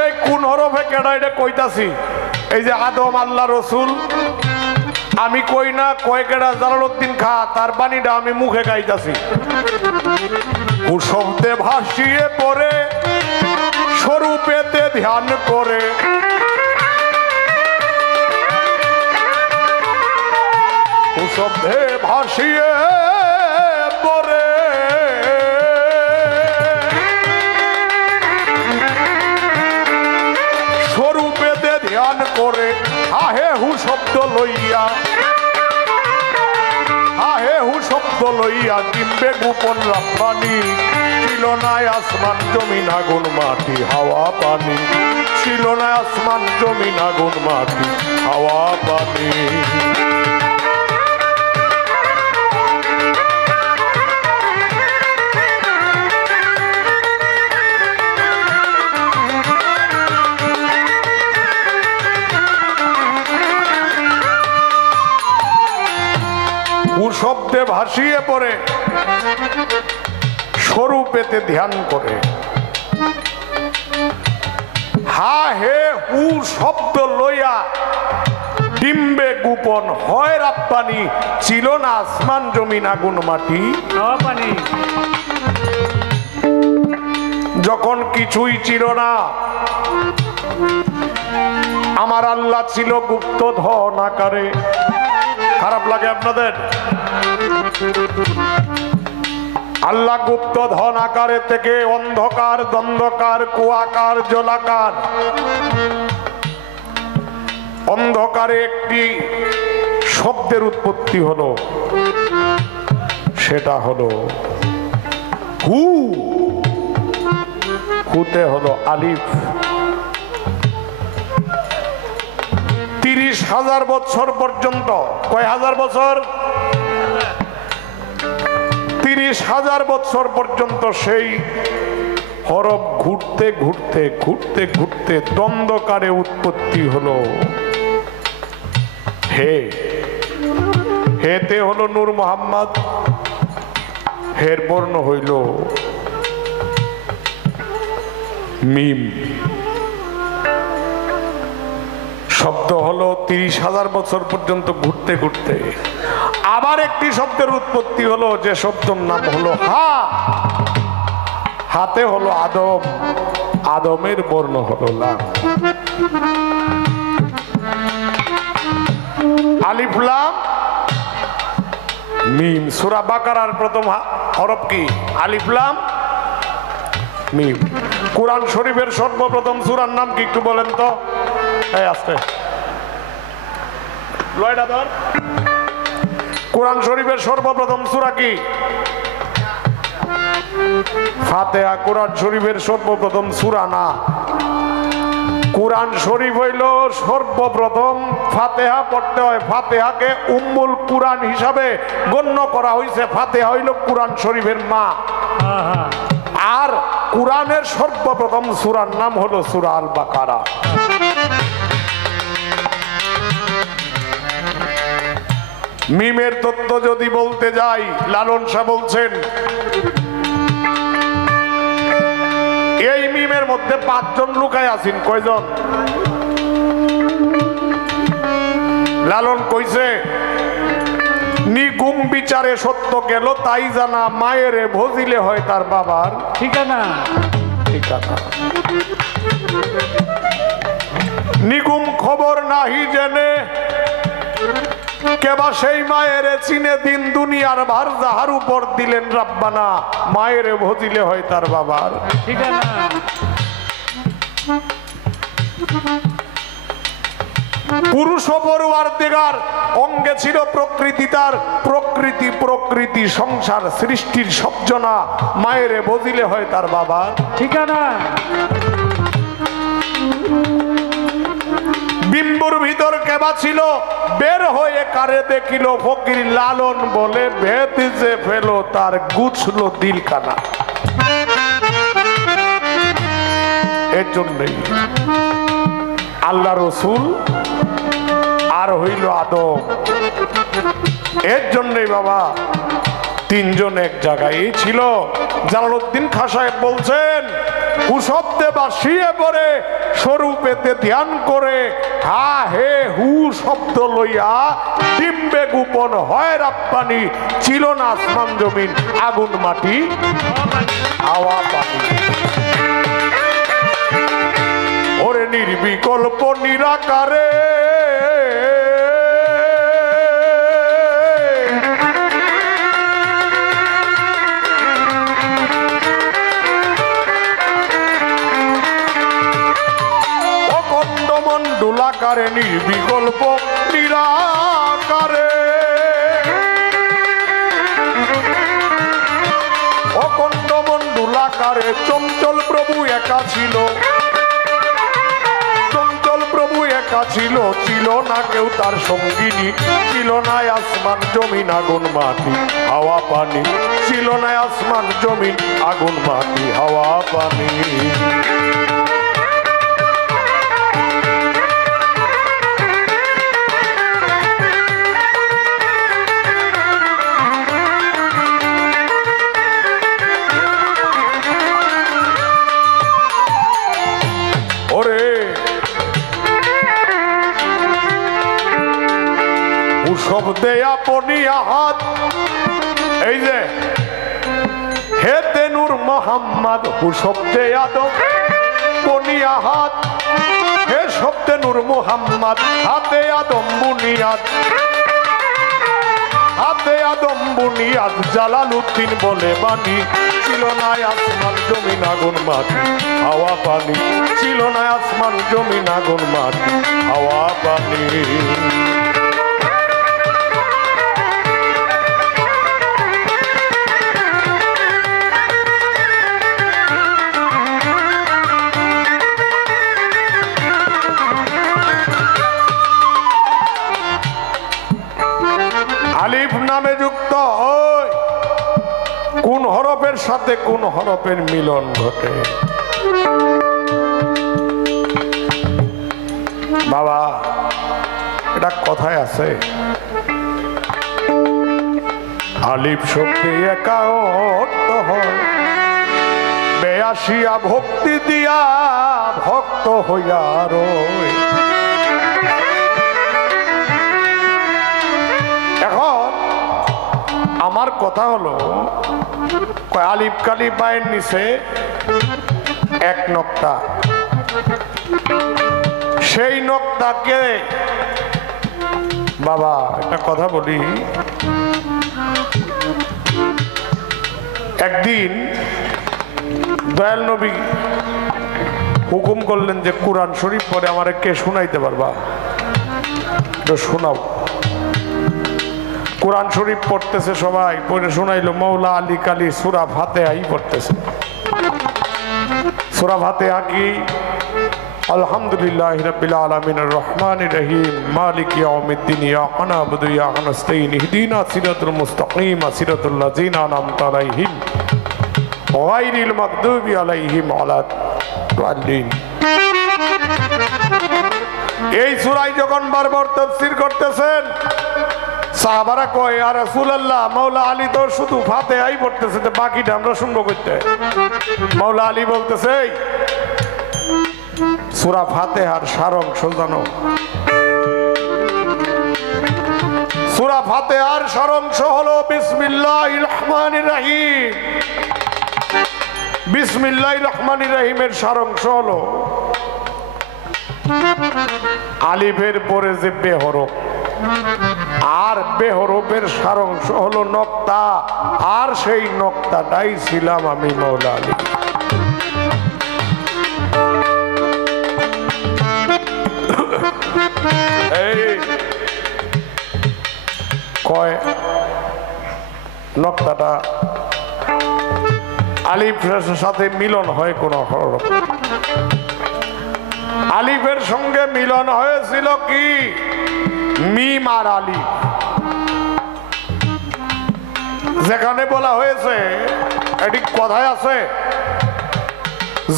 এই কোন হরফে কেডা এটা কইতাছি এই যে আদম আল্লাহ রসুল আমি কই না কয়েকেডা জালালউদ্দিন খা তার বাণীটা আমি মুখে গাইতাছি শব্দে ভাসিয়ে পড়ে স্বরূপেতে ধ্যান করে শব্দে ভাসিয়ে পড়ে স্বরূপেতে ধ্যান করে আহে হু শব্দ লইয়া আহে হু শব্দ লইয়া কিনবে গোপন রাব্বানি ছিল না আসমান জমিন আগুন মাটি হাওয়া পানি ছিল না আসমান জমিন আগুন মাটি হাওয়া পানি শব্দে ভাসিয়ে পড়ে স্বরূপেতে ধ্যান করে হা হে হু শব্দ লইয়া ডিম্বে গোপন হয় রাব্বানি ছিল না আসমান জমিন আগুন মাটি পানি যখন কিছুই ছিল না আমার আল্লাহ ছিল গুপ্ত ধন আকারে খারাপ লাগে আপনাদের আল্লাহ গুপ্ত ধন আকারে থেকে অন্ধকার দ্বন্দ্বকার কুয়াকার জলাকার অন্ধকারে একটি শব্দের উৎপত্তি হলো সেটা হলো হু হুতে হলো আলিফ 30,000 বছর পর্যন্ত কয় হাজার বছর 30,000 বছর পর্যন্ত সেই হরফ ঘুরতে ঘুরতে ঘুরতে ঘুরতে দ্বন্দ্বকারে উৎপত্তি হলো হে হেতে হলো নূর মোহাম্মদ হের বর্ণ হইল মিম শব্দ হলো 30,000 বছর পর্যন্ত ঘুরতে ঘুরতে আবার একটি শব্দের উৎপত্তি হলো যে শব্দের নাম হলো হা হাতে হলো আদম আদমের বর্ণ হলো লাম আলিফ লাম মিম সূরা বাকারার প্রথম হরফ কি আলিফ লাম মিম কুরআন শরীফের সর্বপ্রথম সূরার নাম কি একটু বলেন তো এই আস্তে লয়টা ধর কুরআন শরীফের সর্বপ্রথম সূরা কি ফাতিহা কুরআন শরীফের সর্বপ্রথম সূরা না কুরআন শরীফ হইল সর্বপ্রথম ফাতিহা পড়তে হয় ফাতিহাকে উম্মুল কুরআন হিসাবে গণ্য করা হয়েছে ফাতিহা হইল কুরআন শরীফের মা আর কুরআনের সর্বপ্রথম সূরার নাম হলো সূরা আল বাকারা মিমের তত্ত্ব যদি বলতে যাই লালন শাহ বলছেন এই মিমের মধ্যে 5 জন লুকায় আছেন কয়জন লালন কইছে নিগুম বিচারে সত্য গেল তাই জানা মায়েরে ভজিলে হয় তার বাবার ঠিকানা ঠিকানা নিগুম খবর নাহি জেনে কেবা সেই মায়ের চিনে দিন দুনিয়ার ভার যাহার উপর দিলেন রাব্বানা মায়ের ভজিলে হয় তার বাবার ঠিকানা পুরুষ পড়ুয়ার দিগার অঙ্গে ছিল প্রকৃতি তার প্রকৃতি প্রকৃতি সংসার সৃষ্টির সবজনা মায়ের বজিলে হয় তার বাবার ঠিকানা বিম্বুর ভিতর কেবা ছিল বের হয়ে কারে দেখিল ফকির লালন বলে ভেদ যে ফেলো তার গুছলো দিল কানা এর জন্যই আল্লাহ রসুল আর হইল আদম এর জন্যই বাবা তিনজন এক জায়গায় ছিল জালালউদ্দিন খাঁ সাহেব বলছেন কুশব্দে বা শুয়ে পড়ে স্বরূপেতে ধ্যান করে হা হে হু শব্দ লইয়া ডিম্বে গোপন হয় রাব্বানি ছিল না আসমান জমিন আগুন মাটি হাওয়া পানি ওরে নির্বিকল্প নিরাকারে মন্ডলাকারে নির্বিকল্প নিরাকারে অখণ্ড মন্ডলাকারে চঞ্চল প্রভু একা ছিল চঞ্চল প্রভু একা ছিল ছিল না কেউ তার সঙ্গিনী ছিল না আসমান জমিন আগুন মাটি হাওয়া পানি ছিল না আসমান জমিন আগুন মাটি হাওয়া পানি শব্দে আপনি আহাত এই যে হেতে নূর মোহাম্মদ হু শব্দে আদম বনিয়া হাত হে শব্দে নূর মোহাম্মদ হাতে আদম বুনিয়াদ হাতে আদম বুনিয়াদ জালালউদ্দিন বলে বাণী ছিল না আসমান জমিন আগুন মাটি হাওয়া পানি ছিল না আসমান জমিন আগুন মাটি হাওয়া পানি আলিফ নামে যুক্ত হয় কোন হরফের সাথে কোন হরফের মিলন ঘটে বাবা এটা কথায় আছে আলিফ শব্দে একা অর্থ হয় বেয়াসিয়া ভক্তি দিয়া ভক্ত হইয়া রয় এখন আমার কথা হলো আলিফ কালি পায়ের নিচে এক নক্তা সেই নক্তাকে বাবা একটা কথা বলি একদিন দয়াল নবী হুকুম করলেন যে কুরআন শরীফ পড়ে আমারে কে শুনাইতে পারবা তো শোনাও কুরআন শরীফ পড়তেছে সবাই পড়ে শোনাইলো মৌলা আলী কালী সূরা ফাতিহাই পড়তেছে সূরা ফাতিহা কি আলহামদুলিল্লাহি রাব্বিল আলামিন রহমানির রহিম মালিক ইয়াউমিদ্দিন ইয়্যাকা না'বুদু ওয়া ইয়্যাকা নাস্তাঈন ইহদিনাস সিরাতাল মুস্তাকিম সিরাতাল লাযিনা আন'আমতা আলাইহিম গায়রিল মাগদুবি আলাইহিম ওয়ালাদ-দাল্লিন এই সূরায় যখন বারবার তাফসীর করতেছেন সাহাবারা কয় ইয়া রাসূলুল্লাহ মাওলা আলী তো শুধু ফাতিহাই পড়তেছে তো বাকিটা আমরা শুনবো কইতে মাওলা আলী বলতেছে সূরা ফাতিহার সারাংশ জানো সূরা ফাতিহার সারাংশ হলো বিসমিল্লাহির রহমানির রহিম বিসমিল্লাহির রহমানির রহিমের সারাংশ হলো আলিফের পরে যে বেহরফ, আর বেহরফের সারাংশ হলো নক্তা, আর সেই নক্তাটাই ছিলাম আমি মৌলা আলী। এই কয় নক্তাটা আলিফের সাথে মিলন হয় কোন হরফ, আলিফের সঙ্গে মিলন হয়েছিল কি মিম আর আলিফ। যেখানে বলা হয়েছে এটি কথায় আছে,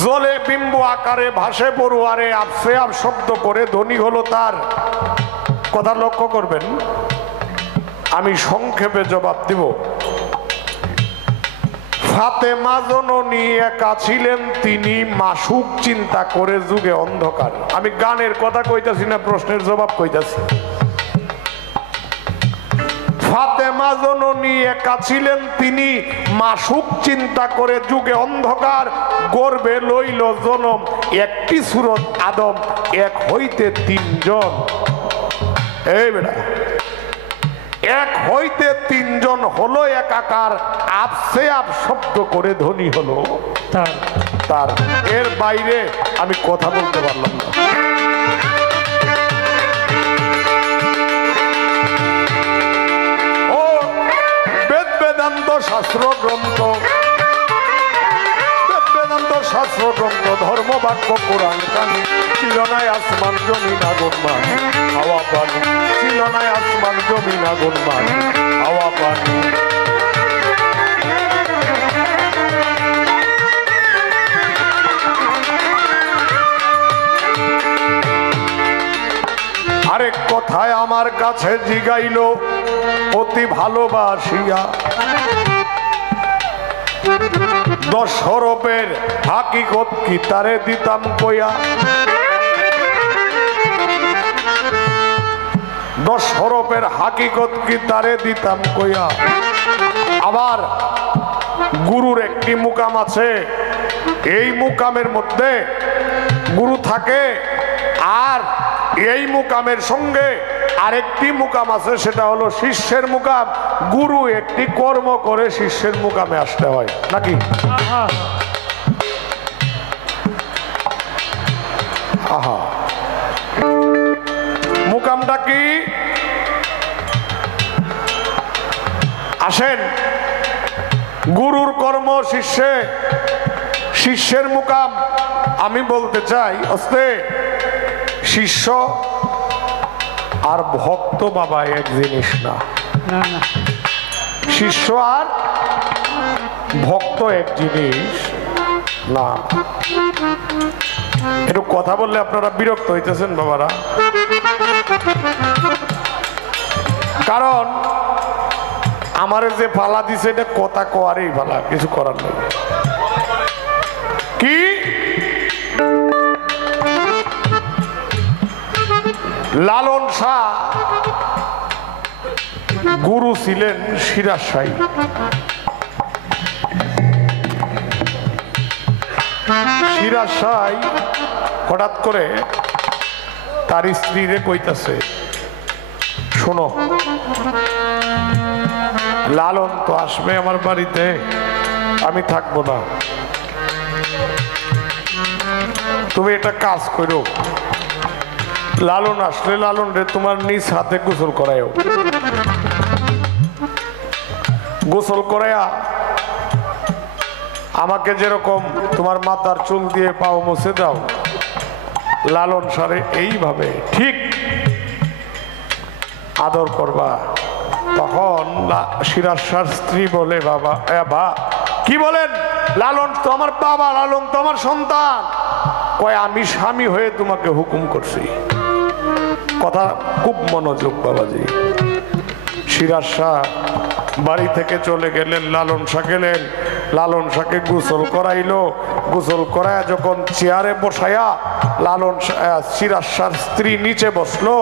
জলে বিম্ব আকারে ভাসে পড়ুয়ারে আপসে আপ শব্দ করে ধ্বনি হলো তার। কথা লক্ষ্য করবেন, আমি সংক্ষেপে জবাব দিব। ফাতেমা জননী একা ছিলেন তিনি, মাসুক চিন্তা করে যুগে অন্ধকার। আমি গানের কথা কইতাছি না, প্রশ্নের জবাব কইতাছি। ফাতেমা জননী একা ছিলেন তিনি, মাসুক চিন্তা করে যুগে অন্ধকার। গর্বে লইল জনম একটি সুরত আদম, এক হইতে তিনজন। এই বেটা, এক হইতে তিনজন হলো একাকার, আপসে আপ শব্দ করে ধ্বনি হলো তার। এর বাইরে আমি কথা বলতে পারলাম না। ও বেদ বেদান্ত শাস্ত্র গ্রন্থ, বেদ বেদান্ত শাস্ত্র গ্রন্থ, ধর্ম বাক্য পুরাণ কানি, ছিল নাই আসমান জমিন আগুন মান হাওয়া পানি, ছিল নাই আসমান জমিন আগুন মান হাওয়া পানি। আরেক কথায় আমার কাছে জিগাইল অতি ভালোবাসিয়া, দশ হরফের হাকিকত কি তারে দিতাম কইয়া। দশ হরফের হাকিকত কি তারে দিতাম কইয়া। আবার গুরুর একটি মুকাম আছে, এই মুকামের মধ্যে গুরু থাকে, আর এই মুকামের সঙ্গে আরেকটি মুকাম আছে, সেটা হলো শিষ্যের মুকাম। গুরু একটি কর্ম করে শিষ্যের মুকামে আসতে হয় নাকি? আহা, মুকামটা কি? আসেন, গুরুর কর্ম শিষ্যে, শিষ্যের মুকাম। আমি বলতে চাই অস্তে, শিষ্য আর ভক্ত বাবা এক জিনিস না। শিষ্য আর ভক্ত এক জিনিস না। একটু কথা বললে আপনারা বিরক্ত হইতেছেন বাবারা, কারণ আমারে যে ফালা দিছে এটা কথা কোয়ারেই ফালা, কিছু করার নেই। কি লালন শাহ গুরু ছিলেন সিরাজ শাহী। সিরাজ শাহী হঠাৎ করে তার স্ত্রীরে কইতাছে, শোনো, লালন তো আসবে আমার বাড়িতে, আমি থাকবো না, তুমি একটা কাজ করো, লালন আসলে লালন রে তোমার নিজ হাতে গোসল করায়ও, গোসল করায়া আমাকে যেরকম তোমার মাথার চুল দিয়ে পাও মুছে দাও, লালন সারে এইভাবে ঠিক আদর করবা। তখন সিরাজ শাহর স্ত্রী বলে, বাবা কি বলেন? লালন তো আমার বাবা, লালন তো আমার সন্তান। কয় আমি স্বামী হয়ে তোমাকে হুকুম করছি। কথা খুব মনোযোগ বাবাজি। সিরাজ শাহ বাড়ি থেকে চলে গেলেন, লালন শাহ গেলেন, লালন শাহকে গোসল করাইলো। গোসল করায় যখন চেয়ারে বসায়া লালন সিরাজ শাহর স্ত্রী নিচে বসলো,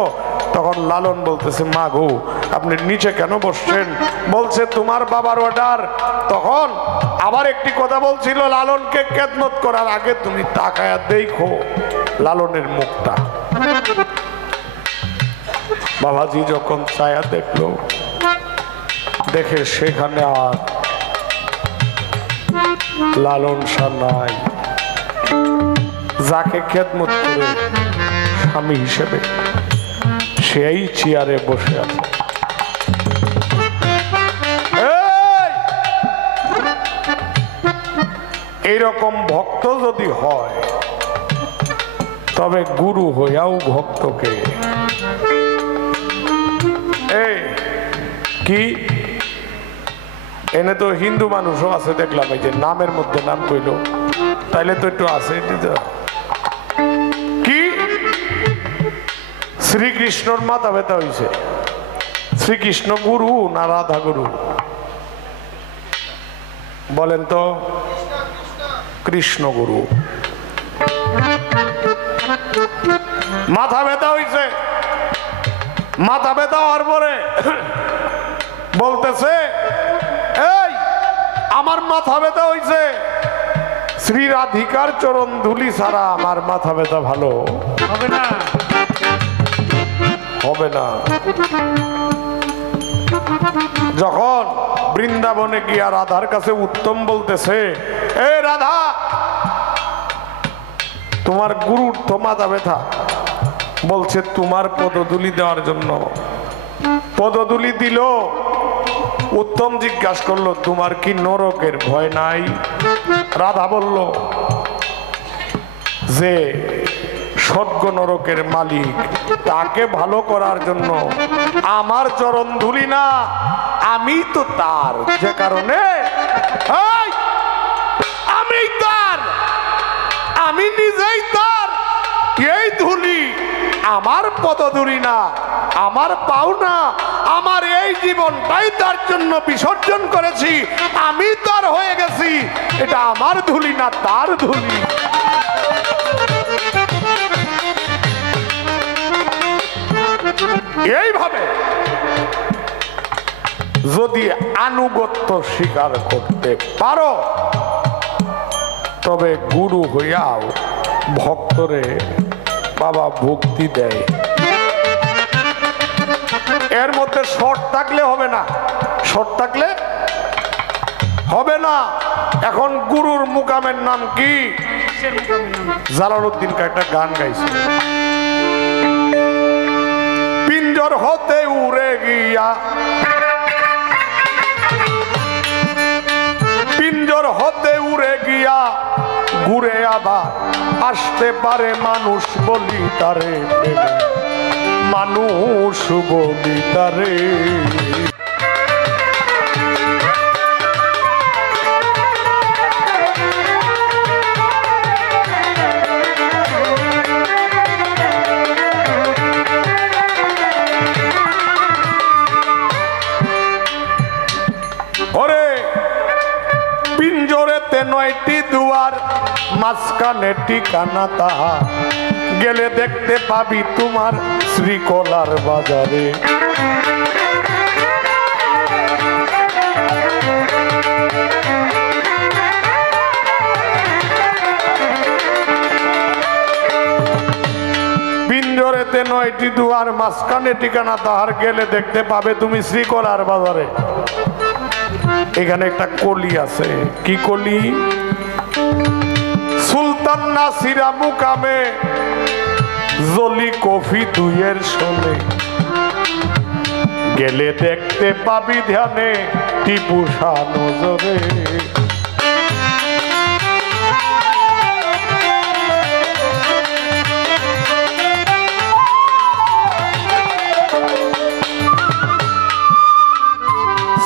তখন লালন বলতেছে, মা গো আপনি নিচে কেন বসছেন? বলছে তোমার বাবার অর্ডার। তখন আবার একটি কথা বলছিল, লালনকে খেদমত করার আগে তুমি তাকায়া দেখো লালনের মুখটা। বাবাজি যখন ছায়া দেখলো, দেখে সেখানে আর লালন শাহ নাই, যাকে খেদমত করে স্বামী হিসেবে সেই চেয়ারে বসে আছে। এইরকম ভক্ত যদি হয় তবে গুরু হইয়াও ভক্তকে এই কি এনে তো হিন্দু মানুষও আছে দেখলাম, এই যে নামের মধ্যে নাম কইল, তাইলে তো একটু আছে কি শ্রীকৃষ্ণর মাথা ব্যথা হয়েছে। শ্রীকৃষ্ণ গুরু না রাধা গুরু বলেন তো? কৃষ্ণ গুরু। মাথা ব্যথা হয়েছে, মাথা ব্যথা হওয়ার পরে বলতেছে এই আমার মাথা ব্যথা হয়েছে, শ্রী রাধিকার চরণ ধুলি ছাড়া আমার মাথা ব্যথা ভালো হবে না, হবে না। যখন বৃন্দাবনে গিয়া রাধার কাছে উত্তম বলতেছে, এ রাধা তোমার গুরুর তো মাথা ব্যথা, বলছে তোমার পদধূলি দেওয়ার জন্য। পদধূলি দিল। উত্তম জিজ্ঞাসা করলো তোমার কি নরকের ভয় নাই? রাধা বলল যে স্বর্গ নরকের মালিক, তাকে ভালো করার জন্য আমার চরণ ধুলি না, আমি তো তার, যে কারণে আমি তার, আমি নিজেই তার। এই ধুলি আমার পদধূলি না, আমার পাওনা, আমার এই জীবনটাই তার জন্য বিসর্জন করেছি, আমি তার হয়ে গেছি। এটা আমার ধুলি না, তার ধুলি। এইভাবে যদি আনুগত্য স্বীকার করতে পারো তবে গুরু হইয়াও ভক্তরে বাবা ভক্তি দেয়। এর মধ্যে শর্ট থাকলে হবে না, শর্ট থাকলে হবে না। এখন গুরুর মুকামের নাম কি? জালালউদ্দিন একটা গান গাইছে, পিঞ্জর হতে উড়ে গিয়া, পিঞ্জর হতে উড়ে গিয়া ঘুরে আবার আসতে পারে মানুষ বলি তারে, মানুষ বলি তারে। ওরে পিঞ্জরেতে 9টি দুয়ার, মাঝখানে ঠিকানা তাহা, গেলে দেখতে পাবি তোমার শ্রীকলার বাজারে। পিঞ্জরেতে 9টি দুয়ার, মাঝখানে ঠিকানা তাহার, গেলে দেখতে পাবে তুমি শ্রীকলার বাজারে। এখানে একটা কলি আছে, কি কলি? সুলতান নাসিরা মুকামে জলি কফি দুইয়ের শোনে, গেলে দেখতে পাবি ধ্যানে টিপু শাহ নজরে।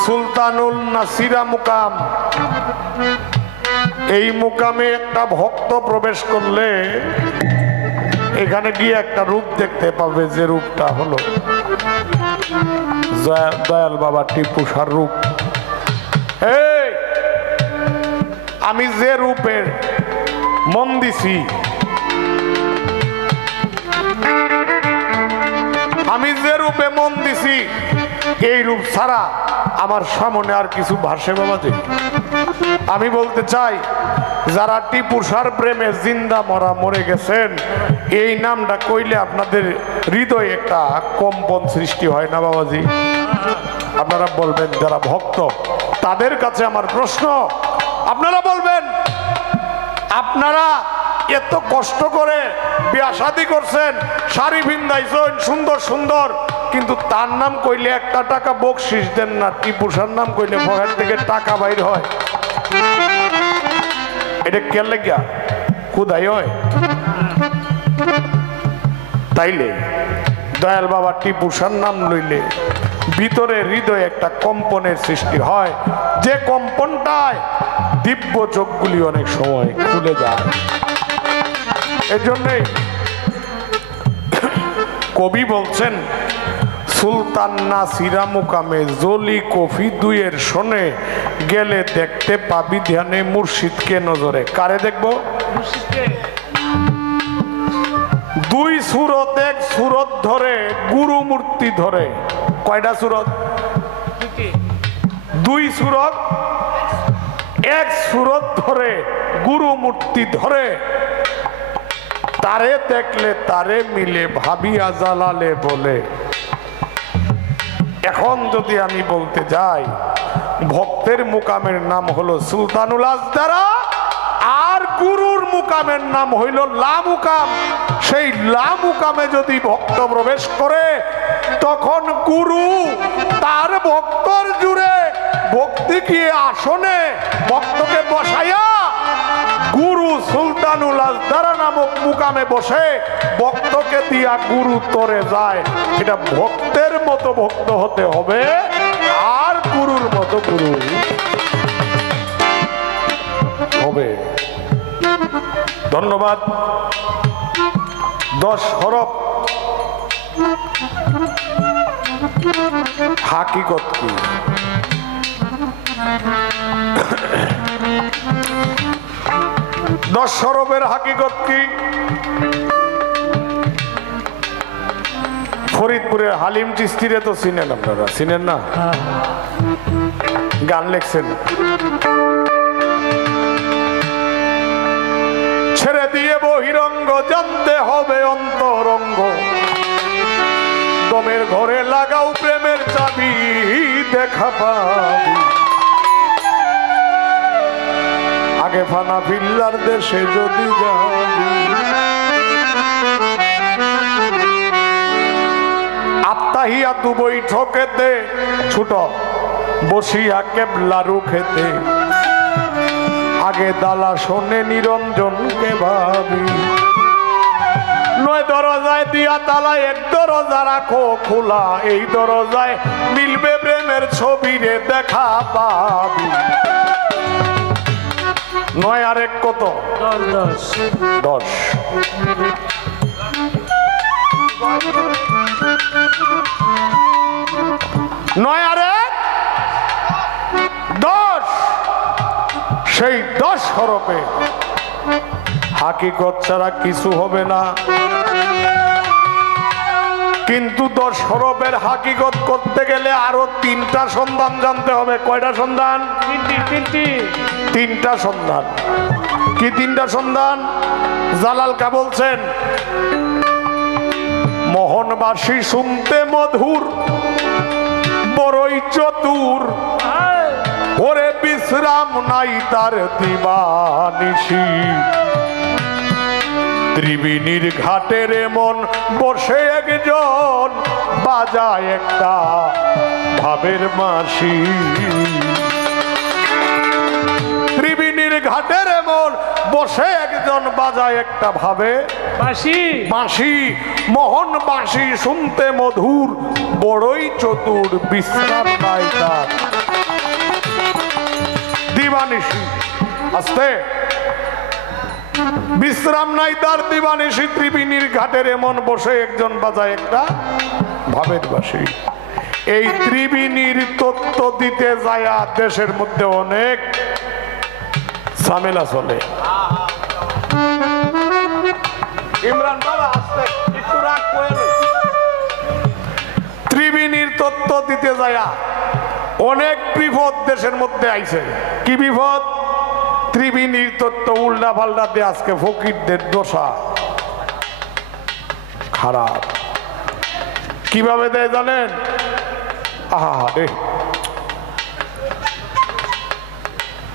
সুলতানুল নাসিরা মুকাম, এই মুকামে একটা ভক্ত প্রবেশ করলে এখানে গিয়ে একটা রূপ দেখতে পাবে, যে রূপটা হলো দয়াল বাবা টিপু শাহর রূপ। এই আমি যে রূপের মন দিছি, আমি যে রূপে মন দিছি, এই রূপ ছাড়া আমার সামনে আর কিছু ভাসে বাবাজি। আমি বলতে চাই, যারা টিপু শাহর প্রেমে জিন্দা মরা মরে গেছেন, এই নামটা কইলে আপনাদের হৃদয়ে একটা কম্পন সৃষ্টি হয় না বাবাজি? আপনারা বলবেন যারা ভক্ত তাদের কাছে আমার প্রশ্ন, আপনারা বলবেন আপনারা এত কষ্ট করে বিয়া শাদী করছেন, শাড়ি ভিন্দাইছেন সুন্দর সুন্দর, কিন্তু তার নাম কইলে একটা টাকা বকশিস দেন না, টিপুসার নাম কইলে পকেট থেকে টাকা বাইর হয়। এটা কে লাগিয়া খুদাই হয়? তাইলে দয়াল বাবা টিপুসার নাম লইলে ভিতরে হৃদয়ে একটা কম্পনের সৃষ্টি হয়, যে কম্পনটায় দিব্য চোখগুলি অনেক সময় খুলে যায়। এজন্যই কবি বলছেন, সুলতান নাসিরা মুকামে জলি কফি দুইয়ের শোনে গেলে দেখতে পাবি ধ্যানে মুর্শিদকে নজরে। কারে দেখবো? দুই সুরত, এক সুরত ধরে গুরু মূর্তি ধরে। কয়টা সুরত? দুই সুরত, এক সুরত ধরে গুরু মূর্তি ধরে, তারে দেখলে তারে মিলে ভাবিয়া জালালে বলে। এখন যদি আমি বলতে যাই ভক্তের মুকামের নাম হলো সুলতানুল আজদারা, আর গুরুর মুকামের নাম হইল লা মুকাম। সেই লা মুকামে যদি ভক্ত প্রবেশ করে, তখন গুরু তার ভক্তর জুড়ে ভক্তি কি আসনে ভক্তকে বসাইয়া গুরু সুলতানুল আজদারা নামক মুকামে বসে ভক্তকে দিয়া গুরু তরে যায়। এটা ভক্তের মতো ভক্ত হতে হবে, আর গুরুর মতো গুরু হবে। ধন্যবাদ। 10 হরফ হাকিকত কি? দশ হরফের হাকিকত কি? ফরিদপুরের হালিম চিস্তিরে তো চিনেন আপনারা, চিনেন না? গান লেখছেন, ছেড়ে দিয়ে বহিরঙ্গ জানতে হবে অন্তরঙ্গ, দমের ঘরে লাগাও প্রেমের চাবি দেখা পাবি, আগে ফানা ফিল্লার দেশে যদি যাবি, আত্মাহিয়া তু বৈঠকেতে ছুট বসিয়া কেবলা রুখেতে, আগে দালা শোনে নিরঞ্জনকে ভাবি, নয় দরজায় দিয়া তালা এক দরজা রাখো খোলা, এই দরজায় মিলবে প্রেমের ছবি রে দেখা পাবি। নয় আর এক কত? 10। নয় আর এক 10। সেই 10 হরফে হাকিকত ছাড়া কিছু হবে না। কিন্তু 10 হরফের হাকিকত করতে গেলে আরো 3টা সন্ধান জানতে হবে। কয়টা সন্ধান? 3টা সন্ধান। কি 3টা সন্ধান? জালাল কা বলছেন, মোহনবাসী শুনতে মধুর বড়ই চতুর, ওরে বিশ্রাম নাই তার দিবানিশি, ত্রিবেণীর ঘাটের এমন বসে একজন বাজায় একটা ভাবের মাসি, ত্রিবেণীর ঘাটের এমন বসে একজন বাজায় একটা ভাবে বাঁশি, মোহন বাঁশি শুনতে মধুর বড়ই চতুর, বিশ্রাম নাই তার দিবানিশি। আস্তে, বিশ্রাম নাই তার দিবানিশি, ত্রিবেণীর ঘাটের এমন বসে একজন বাজায় একটা ভাবের বাঁশি। এই ত্রিবেণীর তত্ত্ব দিতে যায়া দেশের মধ্যে অনেক ঝামেলা চলে। ইমরান বাবা আস্তে একটু রাগ করে, ত্রিবেণীর তত্ত্ব দিতে যায়া অনেক বিপদ দেশের মধ্যে আইছে। কি বিপদ? ত্রিবেণীর তত্ত্ব উল্টা পাল্টা দিয়ে আজকে ফকিরদের দশা। খারাপ। কিভাবে দেয় জানেন? আহা রে,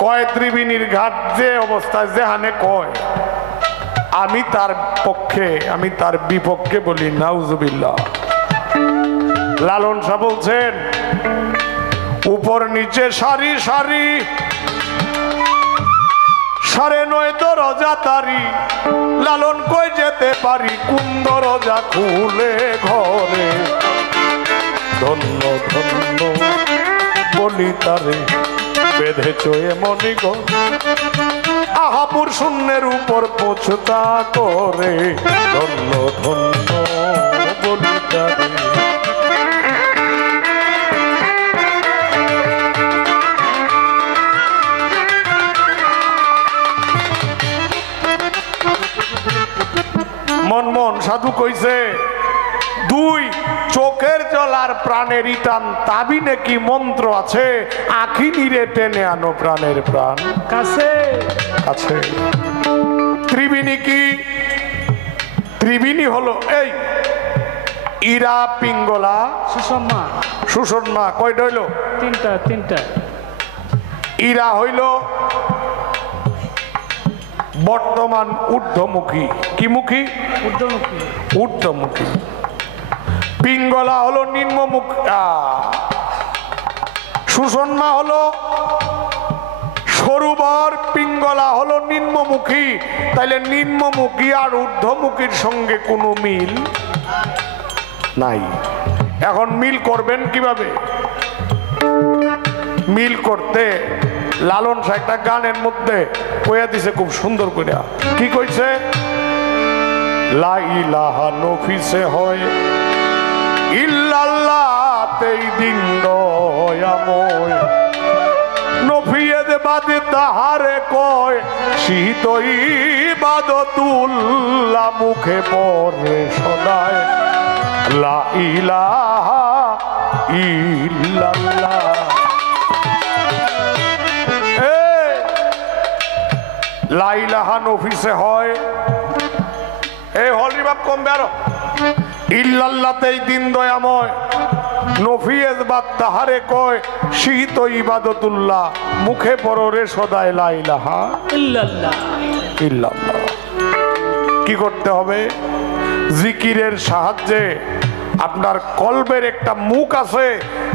কয় ত্রিবেণীর ঘাট যে অবস্থায় যেহানে কয়, আমি তার পক্ষে, আমি তার বিপক্ষে বলি নাউজুবিল্লাহ। লালন শাহ বলছেন, উপর নিচে সারি সারি, সাড়ে নয় দরজা তারি, লালন কই যেতে পারি, কোন দরজা খুলে ঘরে, ধন্য ধন্য বলি তারে, বেঁধেছ এমনি গো, আহাপুর শূন্যের উপর পোছতা করে, ধন্য ধন্য বলি তারে। মনমোহন সাধু কইছে, দুই চোখের জল আর প্রাণের টান, তাবি নাকি মন্ত্র আছে, আখি নিরে টেনে আনো প্রাণের প্রাণ কাছে কাছে। ত্রিবেণী কি? ত্রিবেণী হলো এই ইরা, পিঙ্গলা, সুষমা, সুষমা। কয়টা হইল? তিনটা। ইরা হইল বর্তমান ঊর্ধ্বমুখী। কি মুখী? ঊর্ধ্বমুখী। ঊর্ধ্বমুখী। পিঙ্গলা হলো নিম্নমুখী। সুষমা হলো সরুবর, পিঙ্গলা হলো নিম্নমুখী। তাইলে নিম্নমুখী আর ঊর্ধ্বমুখীর সঙ্গে কোনো মিল নাই। এখন মিল করবেন কিভাবে? মিল করতে লালন শাহ একটা গানের মধ্যে কইয়া দিছে খুব সুন্দর করে। কি কইছে? লা ইলাহা নফিসে হয় ইল্লাল্লাহতেই দিন দয়াময়, নফিয়েদ বাদে তাহারে কয় শীত ইবাদতুল্লাহ, মুখে পড়ে সদায় লা ইলাহা ইল্লাল্লাহ। লা ইলাহা নফিসে হয়, এই হলি বাপ কম বেরো, ইল্লাল্লাহতেই দিন দয়াময়, নফিয়েজ বাদ তাহারে কয় শীত ইবাদতুল্লাহ, মুখে পড়রে সদায় লা ইলাহা ইল্লাল্লাহ ইল্লাল্লাহ। কি করতে হবে? জিকিরের সাহায্যে আপনার কলবের একটা মুখ আছে,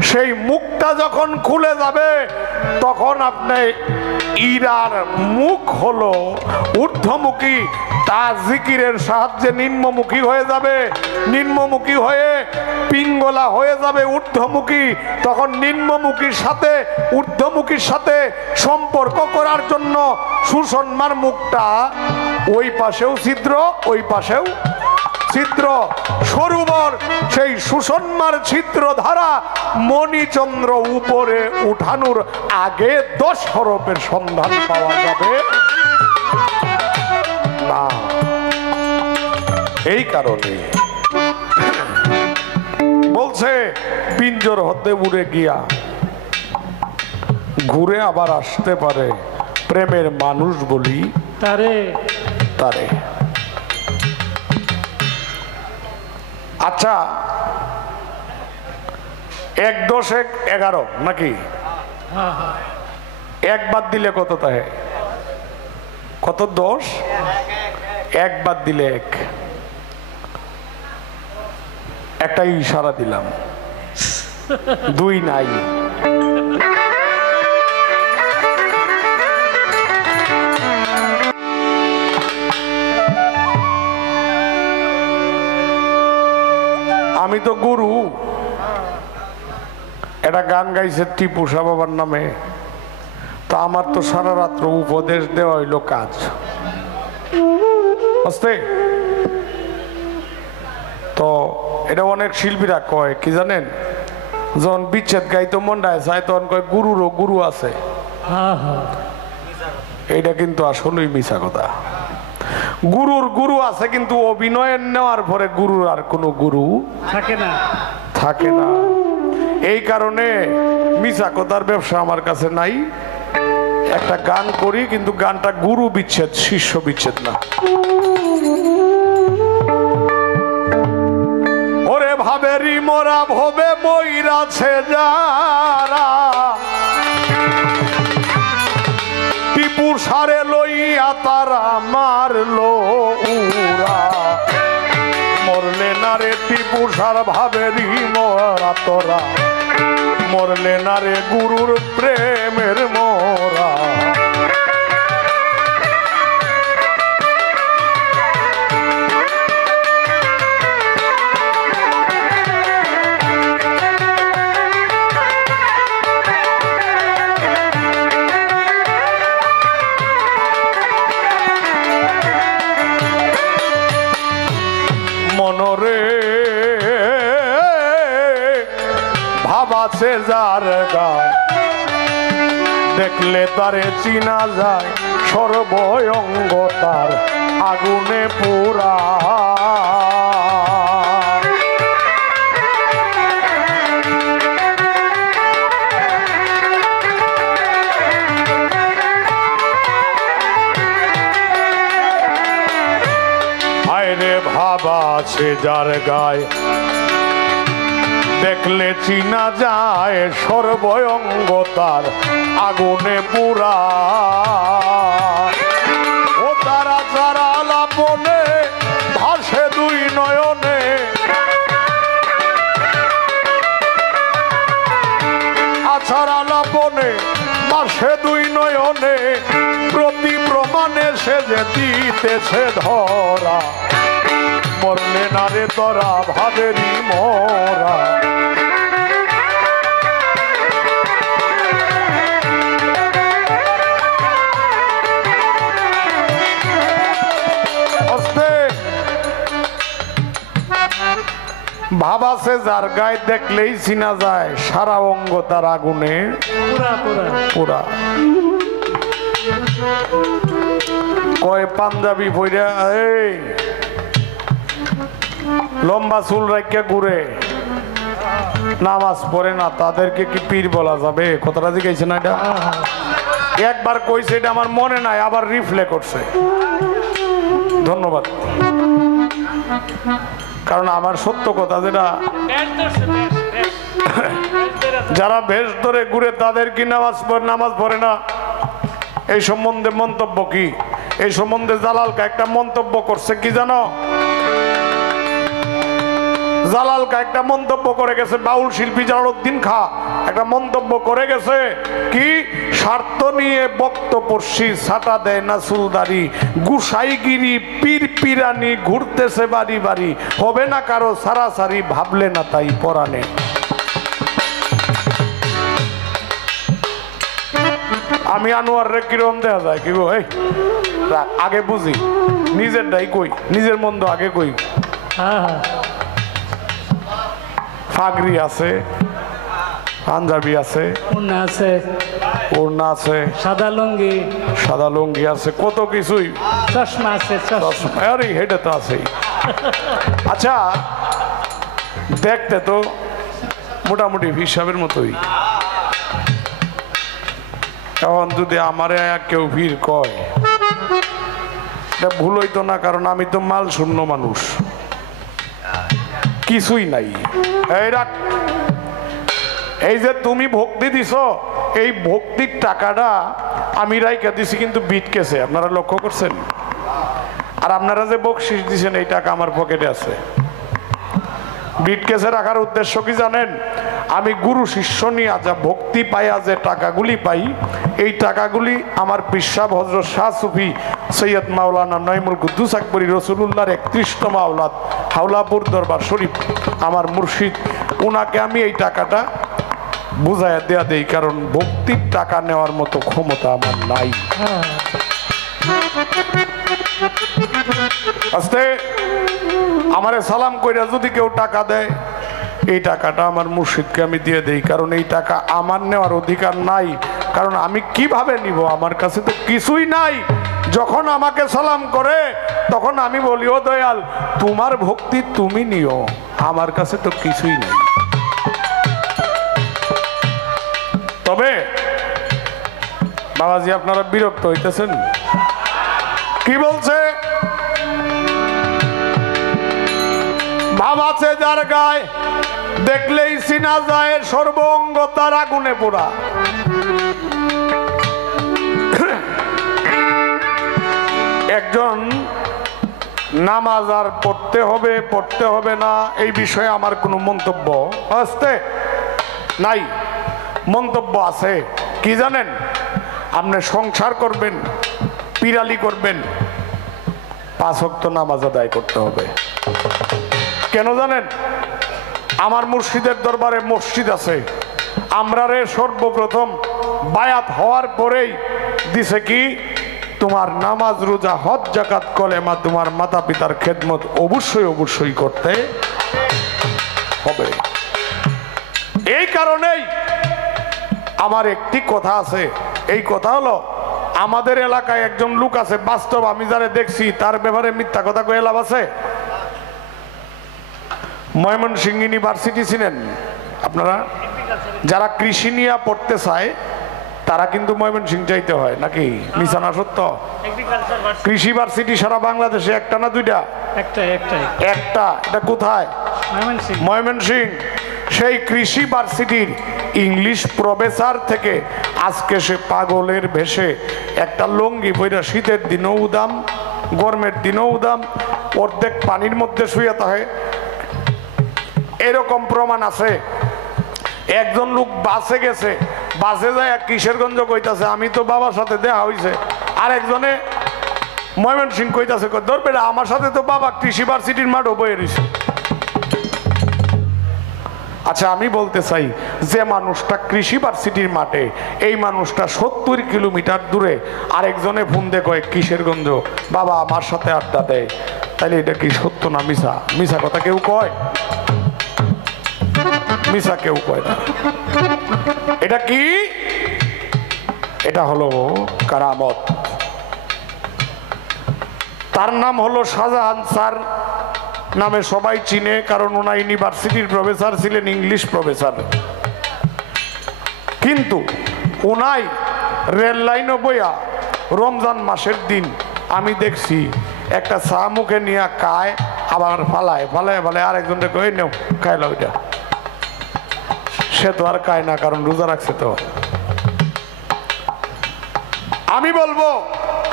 সেই মুখটা যখন খুলে যাবে তখন আপনি ইরার মুখ হলো ঊর্ধ্বমুখী, তা জিকিরের সাহায্যে নিম্নমুখী হয়ে যাবে, নিম্নমুখী হয়ে পিঙ্গলা হয়ে যাবে ঊর্ধ্বমুখী। তখন নিম্নমুখীর সাথে ঊর্ধ্বমুখীর সাথে সম্পর্ক করার জন্য সুষমার মুখটা ওই পাশেও ছিদ্র, ওই পাশেও ছিদ্র, সরুবর, সেই সুষমার ছিদ্র ধারা মণিচন্দ্র উপরে উঠানোর আগে 10 হরফের সন্ধান পাওয়া যাবে না। এই কারণে বলছে পিঞ্জর হতে উড়ে গিয়া ঘুরে আবার আসতে পারে, প্রেমের মানুষ বলি তারে তারে। আচ্ছা, 1 10 1 11 নাকি? এক বাদ দিলে কত তাহে? কত? 10। 1 বাদ দিলে 1। একটা ইশারা দিলাম, 2 নাই। আমি তো গুরু, এটা গান গাইছে টিপু শাহ বাবার নামে, তো আমার তো সারা রাত্র উপদেশ দেওয়া হইল কাজ। তো এটা অনেক শিল্পীরা কয় কি জানেন, যখন বিচ্ছেদ গাইতো মন্ডায় চায় তখন কয় গুরুরও গুরু আছে। এইটা কিন্তু আসলেই মিছা কথা। গুরুর গুরু আছে, কিন্তু অভিনয়ের নেওয়ার পরে গুরুর আর কোনো গুরু থাকে না, থাকে না। এই কারণে মিছা কথার ব্যবসা আমার কাছে নাই। একটা গান করি, কিন্তু গানটা গুরু বিচ্ছেদ, শিষ্য বিচ্ছেদ না। ভাবেরি মোরা ভবে মইরাছে যারা টিপু সারে লইয়া তারা মারলো উরা মরলে না রে টিপু সার ভাবেরি মোরা তোরা মরলে না রে গুরুর প্রেমের মোরা মনরে ভাবাছে যার গায় দেখলে তারে চিনা যায় সর্বঙ্গ তার আগুনে পুরা আয়রে ভাবাছে যার গায় দেখলে চিনা যায় সর্বঙ্গ তার আগুনে পুরা ও তারা যারা লাপনে ভাসে দুই নয়নে আছাড়া লাপনে ভাসে দুই নয়নে প্রতি প্রমাণে সে যে দিতেছে ধরা মরলে না রে তোরা ভাবেরি মোরা ভাবাছে যার গায়ে দেখলেই চিনা যায় সারা অঙ্গ তার আগুনে পুরা কয় পাঞ্জাবি পইরা এই লম্বা চুল রাখিয়া ঘুরে নামাজ পড়ে না তাদেরকে কি পীর বলা যাবে? কথাটা জিজ্ঞাসা না, এটা একবার কইছে, এটা আমার মনে নাই, আবার রিফ্লে করছে। ধন্যবাদ, কারণ আমার সত্য কথা যেটা যারা ভেষ ধরে ঘুরে তাদের কি নামাজ পড়ে না, এই সম্বন্ধে মন্তব্য কি? এই সম্বন্ধে জালালকা একটা মন্তব্য করছে কি জানো? জালালকা একটা মন্তব্য করে গেছে, বাউল শিল্পী জালালউদ্দিন খাঁ একটা মন্তব্য করে গেছে কি, স্বার্থ নিয়ে বক্তপর্ষী ছাটা দেয় না চুলদারি, গুসাইগিরি পীর পিরানি ঘুরতেছে বাড়ি বাড়ি, হবে না কারো সারাসারি ভাবলে না তাই পরাণে। আমি আনোয়ার রে কিরম দেখা যায় কি গো, এই আগে বুঝি নিজের দাই কই, নিজের মন্দ আগে কই। ফাগরি আছে, পাঞ্জাবি আছে, ওড়না আছে, সাদা লুঙ্গি আছে, কত কিছুই, চশমা আছে, আরে হেটা তো আছেই। আচ্ছা দেখতে তো মোটামুটি হিসাবের মতোই। এখন যদি আমারে কেউ ভিড় কয় এটা ভুল হইতো না, কারণ আমি তো মাল শূন্য মানুষ, কিছুই নাই। এই যে তুমি ভক্তি দিছ, এই ভক্তির টাকাটা আমি রাইখা দিছি কিন্তু বিটকেছে, আপনারা লক্ষ্য করছেন? আর আপনারা যে বকশিস দিছেন এই টাকা আমার পকেটে আছে। বিটকেসে রাখার উদ্দেশ্য কি জানেন? আমি গুরু শিষ্য নিয়ে যা ভক্তি পাইয়া যে টাকাগুলি পাই, এই টাকাগুলি আমার পিসাব হযরত শাহ সুফি সৈয়দ মাওলানা নঈমুল কুদ্দুস আকবরী রসুলুল্লাহর 31তম আওলাদ হাওলাপুর দরবার শরীফ আমার মুর্শিদ, উনাকে আমি এই টাকাটা বুঝাইয়া দেয়া দেই, কারণ ভক্তির টাকা নেওয়ার মতো ক্ষমতা আমার নাই। আস্তে আমারে সালাম কইরা যদি কেউ টাকা দেয়, এই টাকাটা আমার মুর্শিদকে আমি দিয়ে দেই, কারণ এই টাকা আমার নেওয়ার অধিকার নাই। কারণ আমি কিভাবে নিব? আমার কাছে তো কিছুই নাই। যখন আমাকে সালাম করে তখন আমি বলি, ও দয়াল তোমার ভক্তি তুমি নিও, আমার কাছে তো কিছুই নেই। তবে বাবাজি আপনারা বিরক্ত হইতেছেন, কি বলছে? ভাব আছে যার গায়ে, দেখলেই চিনা যায়, সর্বঙ্গ তার আগুনে পোড়া। একজন নামাজ আর পড়তে হবে না এই বিষয়ে আমার কোনো মন্তব্য আসতে নাই। মন্তব্য আছে কি জানেন? আপনি সংসার করবেন, পিরালি করবেন, 5 ওয়াক্ত নামাজ আদায় করতে হবে। কেন জানেন? আমার মুর্শিদের দরবারে মসজিদ আছে। আমরা রে সর্বপ্রথম বায়াত হওয়ার পরেই দিছে কি, তোমার নামাজ রোজা হজ যাকাত কলেমা তোমার মাতা পিতার খেদমত অবশ্যই করতে হবে। এই কারণেই আমার একটি কথা আছে। এই কথা হলো, আমাদের এলাকায় একজন লোক আছে, বাস্তব আমি যারা দেখছি তার ব্যাপারে মিথ্যা কথা কয়ে লাভ আছে। ময়মনসিংহ ইউনিভার্সিটি চিনেন আপনারা? যারা কৃষি নিয়ে পড়তে চায় তারা কিন্তু ময়মনসিংহ যাইতে হয়, নাকি মিছা না সত্য? কৃষি ভার্সিটি সারা বাংলাদেশে একটা না দুইটা? একটা। এটা কোথায়? ময়মনসিংহ। সেই কৃষি ভার্সিটির ইংলিশ প্রফেসর থেকে আজকে সে পাগলের ভেসে একটা লুঙ্গি পইরা, শীতের দিনও উদাম, গরমের দিনও উদাম, অর্ধেক পানির মধ্যে শুয়ে থাকে। এরকম প্রমাণ আছে। একজন লোক বাসে গেছে, বাসে যায় কিশোরগঞ্জ কইতাছে আমি তো বাবার সাথে দেখা হইছে। আর একজনে ময়মনসিংহ কইতাছে ধরবে না, আমার সাথে তো বাবা কৃষি ভার্সিটির মাঠও বয়ে রয়েছে। আচ্ছা, আমি বলতে চাই, যে মানুষটা কৃষি ভার্সিটির মাঠে, এই মানুষটা 70 কিলোমিটার দূরে আরেকজনে ফোন দিয়ে কয় কিশোরগঞ্জ, বাবা আমার সাথে আড্ডা দেয়, তাহলে এটা কি সত্য না মিছা? মিছা কথা কেউ কয়? মিছা কেউ কয় না। এটা কি? এটা হলো কারামত। তার নাম হলো শাহজাহান স্যার নামে সবাই চিনে, কারণ ওনা ইউনিভার্সিটির প্রফেসর ছিলেন, ইংলিশ প্রফেসর। কিন্তু ওনাই রেল লাইনও বইয়া রমজান মাসের দিন আমি দেখছি একটা চা মুখে নিয়ে খায়, আবার ফালায় আরেকজনকে কই নেও খাইলো। ওইটা সে তো আর খায় না, কারণ রোজা রাখছে। তো আমি বলবো,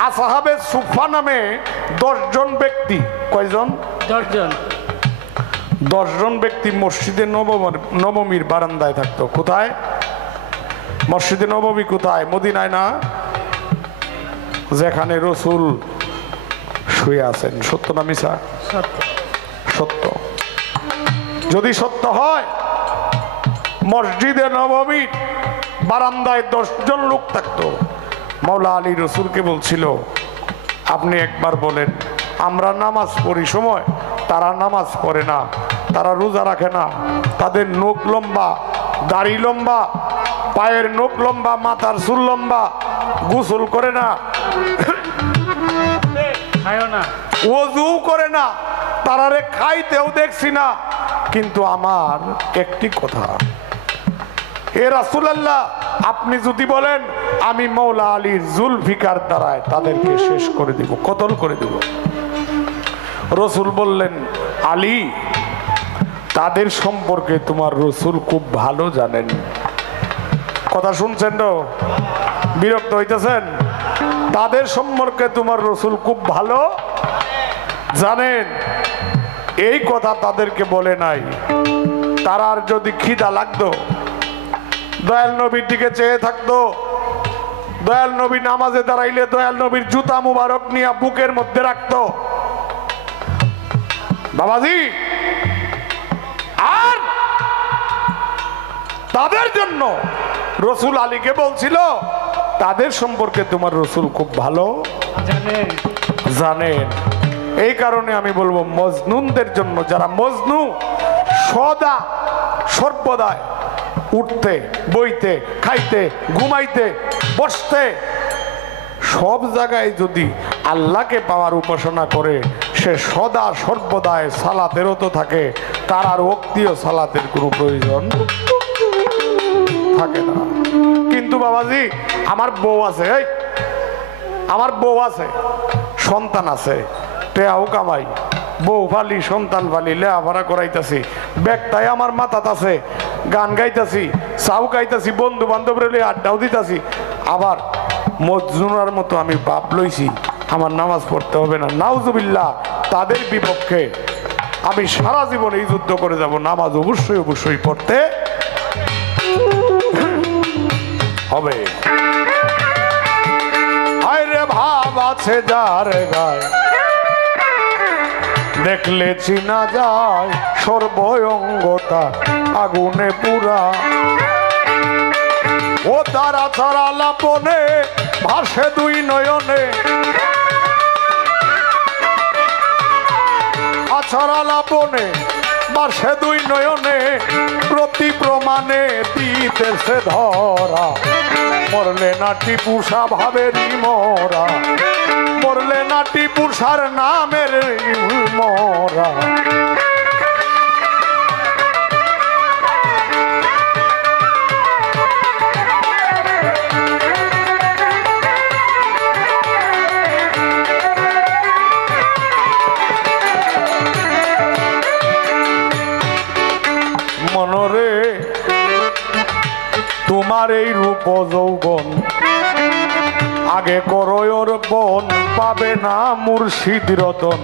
আসহাবে সুফা নামে 10 জন ব্যক্তি, কয়জন? 10 জন ব্যক্তি মসজিদে নববীর বারান্দায় থাকতো। কোথায়? মসজিদে নববী কোথায়? মদিনায় না? যেখানে রসুল শুয়ে আছেন। সত্য না মিছা? সত্য। যদি সত্য হয়, মসজিদে নববীর বারান্দায় 10 জন লোক থাকতো। মাওলা আলী রসুলকে বলছিল, আপনি একবার বলেন, আমরা নামাজ পড়ি সময় তারা নামাজ পড়ে না, তারা রোজা রাখে না, তাদের নখ লম্বা, দাড়ি লম্বা, পায়ের নখ লম্বা, মাথার চুল লম্বা, গোসল করে না, ওযু করে না, তারারে খাইতেও দেখছি না। কিন্তু আমার একটি কথা, এ রাসূলুল্লাহ, আপনি যদি বলেন আমি মাওলা আলীর জুলফিকার দ্বারায় তাদেরকে শেষ করে দিব, কতল করে দিব। রসুল বললেন, আলী, তাদের সম্পর্কে তোমার রসুল খুব ভালো জানেন। কথা শুনছেন তো? বিরক্ত হইতেছেন? তাদের সম্পর্কে তোমার রসুল খুব ভালো জানেন। এই কথা তাদেরকে বলে নাই। তারার যদি খিদা লাগতো, দয়াল নবীর দিকে চেয়ে থাকতো, দয়াল নবী নামাজে দাঁড়াইলে দয়াল নবীর জুতা মুবারক নিয়ে বুকের মধ্যে রাখতো, বাবাজি। আর তাদের জন্য রসুল আলীকে বলছিল, তাদের সম্পর্কে তোমার রসুল খুব ভালো জানেন। এই কারণে আমি বলবো, মজনুনদের জন্য, যারা মজনু, সদা সর্বদাই উঠতে, বইতে, খাইতে, ঘুমাইতে, বসতে, সব জায়গায় যদি আল্লাহকে পাওয়ার উপাসনা করে, সে সদা সর্বদাই সালাতেরও তো থাকে, তার আর ওক্তীয় সালাতের কোনো প্রয়োজন থাকে না। কিন্তু বাবাজি, আমার বউ আছে, আমার বউ আছে, সন্তান আছে, টেয়াও কামাই, বউ ফালি সন্তান ফালি লেহাপড়া করাইতাছি, ব্যাগটাই আমার মাথাত আছে, গান গাইতাছি, চাউ গাইতাছি, বন্ধু বান্ধবের আড্ডাও দিতাছি, আবার মজনুরার মতো আমি বাপ লইছি, আমার নামাজ পড়তে হবে না। নাউজুবিল্লাহ, তাদের বিপক্ষে আমি সারা জীবন এই যুদ্ধ করে যাব। নামাজ অবশ্যই অবশ্যই পড়তে হবে। আরে ভাব আছে যার গায়, দেখলে চিনা যায়, সর্বঙ্গতা আগুনে পুরা। ও তারা ছাড়া লাপনে ভাসে দুই নয়নে, আছাড়া লাপনে ভাসে দুই নয়নে, প্রতি প্রমাণে দিতেছে ধরা। মরলে নাটি পুষা ভাবেরই মরা, মরলে নাটি পুষার নামের মরা। মনরে তোমার এই রূপ যৌবন, আগে করোর বন, পাবে না মুর্শিদ রতন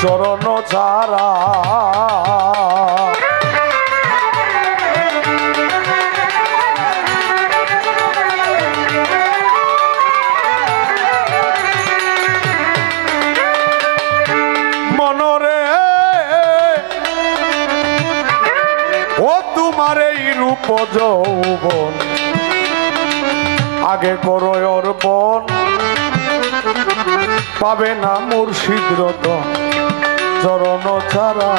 চরণ ছাড়া। মনরে ও তোমার এই রূপ যৌবন, আগে করো অর্পণ, পাবে না মুর্শিদ রতন চরণ ছাড়া।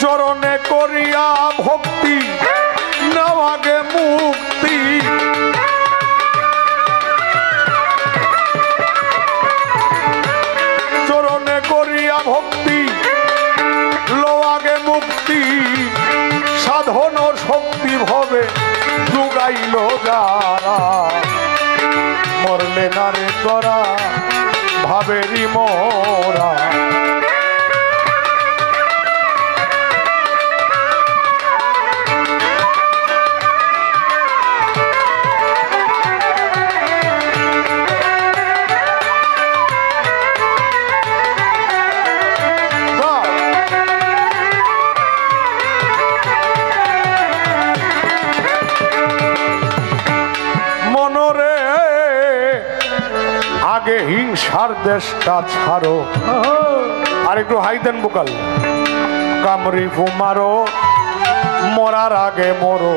চরণে করিয়া ভক্তি নাও আগে মুক্তি, চরণে করিয়া ভক্তি লো আগে মুক্তি। সাধন শক্তি ভবে যুগাইল যারা, মরলে না রে তোরা ভাবেরি মোরা। মনরে আগে হিংসার দেশটা ছাড়ো, আর একটু হাইদেন বোকাল। কামড়ি ফুমারো, মরার আগে মরো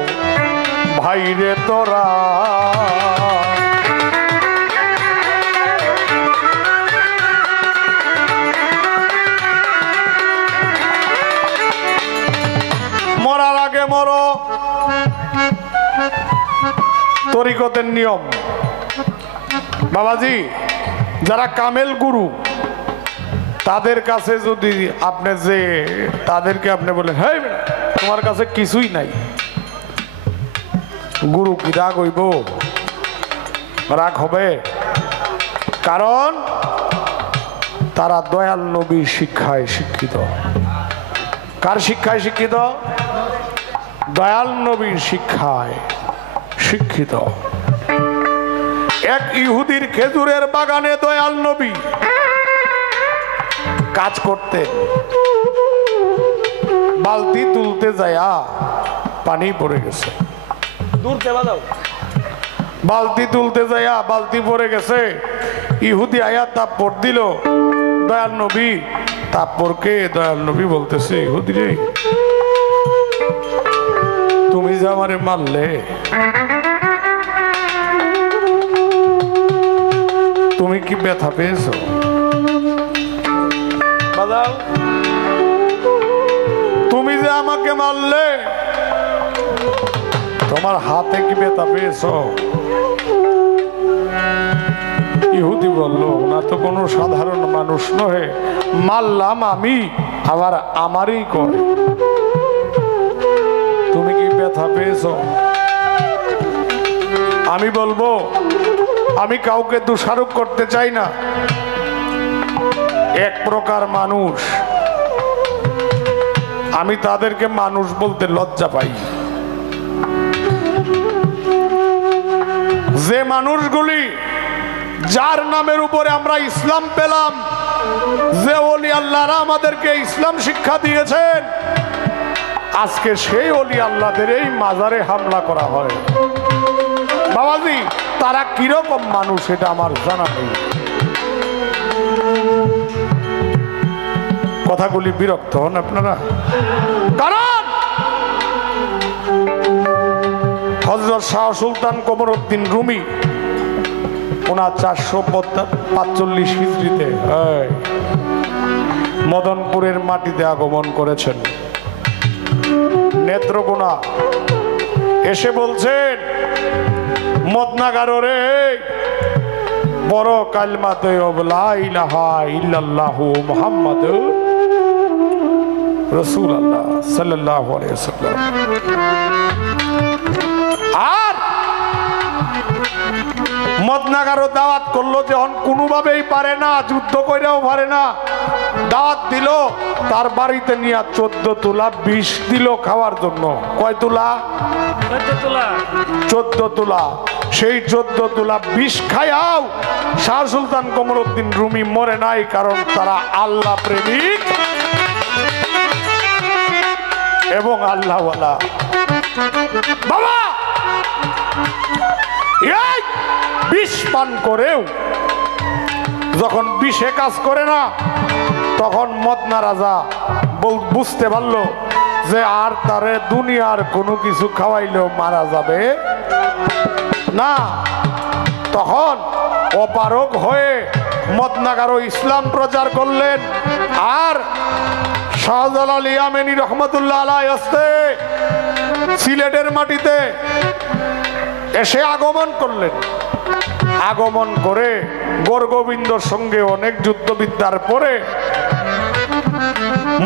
ভাইরে তোরা। মরার আগে মরো তরিকতের নিয়ম। বাবাজি, যারা কামেল গুরু, তাদের কাছে যদি আপনি যে তাদেরকে আপনি বলেন হ্যাঁ তোমার কাছে কিছুই নাই, গুরু কি রাগ হইব? রাগ হবে, কারণ তারা দয়াল নবীর শিক্ষায় শিক্ষিত। কার শিক্ষায় শিক্ষিত? দয়াল নবীর শিক্ষায় শিক্ষিত। এক ইহুদির খেজুরের বাগানে দয়াল নবী কাজ করতেন। বালতি তুলতে যায়া পানি পড়ে গেছে, বালতি তুলতে যায়া বালতি পড়ে গেছে। ইহুদি আয়া তাপ্পড় দিল দয়াল নবী। তাপ্পড়কে দয়াল নবী বলতেছে, ইহুদি রে তুমি যে আমারে মারলে, তুমি কি ব্যথা পেয়েছো? তুমি যে আমাকে মারলে, তোমার হাতে কি ব্যথা পেয়েছো? ইহুদি বলল, ওনা তো কোনো সাধারণ মানুষ নহে, মারলাম আমি, আবার আমারই করে। তুমি কি ব্যথা পেয়েছো? আমি বলবো, আমি কাউকে দোষারোপ করতে চাই না, এক প্রকার মানুষ, আমি তাদেরকে মানুষ বলতে লজ্জা পাই। যে মানুষগুলি যার নামের উপরে আমরা ইসলাম পেলাম, যে ওলি আল্লাহরা আমাদেরকে ইসলাম শিক্ষা দিয়েছেন, আজকে সেই ওলি আল্লাহদের এই মাজারে হামলা করা হয়। বাবাজি, তারা কিরকম মানুষ এটা আমার জানা নেই। কথাগুলি বিরক্ত হন আপনারা? কারণ হযরত শাহ সুলতান কমরউদ্দিন রুমি ওনার 445 হিজরিতে মদনপুরের মাটিতে আগমন করেছেন। নেত্রকোনা এসে বলছেন, মদনাগারো রে, বড় কালমা তৈয়ব লা ইলাহা ইল্লাল্লাহু মুহাম্মাদুর রাসূলুল্লাহ সাল্লাল্লাহু আলাইহি ওয়াসাল্লাম। আর মদনাগারো দাওয়াত করলো, যখন কোনোভাবেই পারে না, যুদ্ধ কইরাও পারে না, দাওয়াত দিল, তার বাড়িতে নিয়ে 14 তোলা বিষ দিল খাওয়ার জন্য। কয় তোলা? 14 তোলা। সেই 14 তোলা বিষ খায়াও শাহ সুলতান কমরউদ্দিন রুমি মরে নাই, কারণ তারা আল্লাহ প্রেমিক এবং আল্লাহওয়ালা। বাবা, এই বিষ পান করেও যখন বিষে কাজ করে না, তখন মদনা রাজা বুঝতে পারলো যে আর তারে দুনিয়ার কোনো কিছু খাওয়াইলেও মারা যাবে না। তখন অপারগ হয়ে মদনাগারো ইসলাম প্রচার করলেন। আর শাহজালাল ইয়ামানী রহমতুল্লাহ আলাইহি আসতে সিলেটের মাটিতে এসে আগমন করলেন। আগমন করে গোরগোবিন্দর সঙ্গে অনেক যুদ্ধবিদ্যার পরে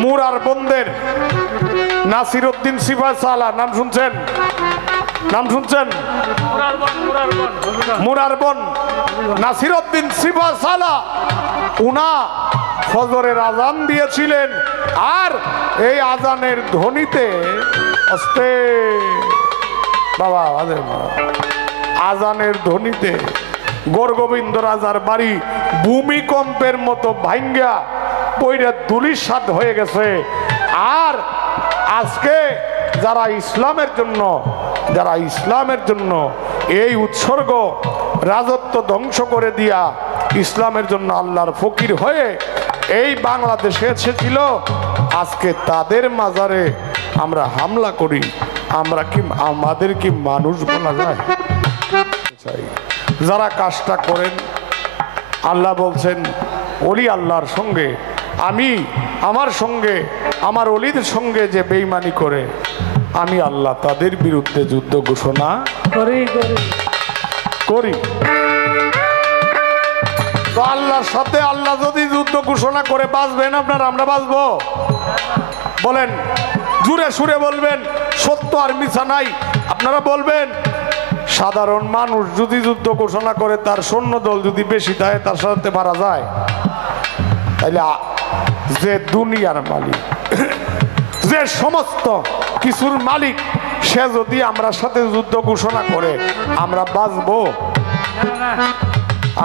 মুরার বন্দের নাসিরউদ্দিন সিপাহ সালাহ, নাম শুনছেন? নাম শুনছেন? মুরারবন নাসিরউদ্দিন সিপাহ সালাহ উনা ফজরের আজান দিয়েছিলেন। আর এই আজানের ধ্বনিতে আস্তে বাবা আজানের ধ্বনিতে গোরগোবিন্দ রাজার বাড়ি ভূমিকম্পের মতো ভাঙ্গা পইরা ধূলিসাৎ হয়ে গেছে। আর আজকে যারা ইসলামের জন্য এই উৎসর্গ রাজত্ব ধ্বংস করে দিয়া ইসলামের জন্য আল্লাহর ফকির হয়ে এই বাংলাদেশে এসেছিল, আজকে তাদের মাজারে আমরা হামলা করি। আমাদের কি মানুষ বলা যায়? যারা কাজটা করেন, আল্লাহ বলছেন ওলি আল্লাহর সঙ্গে আমার ওলিদের সঙ্গে যে বেঈমানি করে, আমি আল্লাহ তাদের বিরুদ্ধে যুদ্ধ ঘোষণা করি। তো আল্লাহর সাথে আল্লাহ যদি যুদ্ধ ঘোষণা করে বাঁচবেন আপনারা, আমরা বাঁচবো? বলেন, জুড়ে সুরে বলবেন, সত্য আর মিছা নাই। আপনারা বলবেন সাধারণ মানুষ যদি যুদ্ধ ঘোষণা করে, তার সৈন্যদল যদি বেশি থাকে, তার সাথে মারা যায়? তাইলে যে দুনিয়ার মালিক, যে সমস্ত কিছুর মালিক, সে যদি আমরা সাথে যুদ্ধ ঘোষণা করে, আমরা বাঁচবো?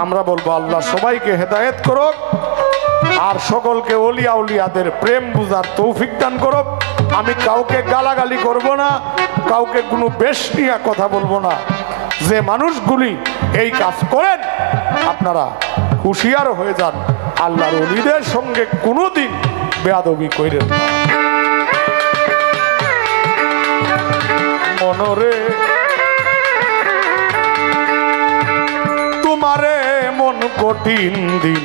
আমরা বলবো আল্লাহ সবাইকে হেদায়েত করুক, আর সকলকে ওলিয়া উলিয়াদের প্রেম বুঝার তৌফিক দান করুক। আমি কাউকে গালাগালি করব না, কাউকে কোনো বেশ নিয়ে কথা বলবো না। যে মানুষগুলি এই কাজ করেন, আপনারা হুঁশিয়ার হয়ে যান, আল্লাহর ওলিদের সঙ্গে কোনোদিন বেয়াদবি করেন না। মনরে তোমারে মন কঠিন দিন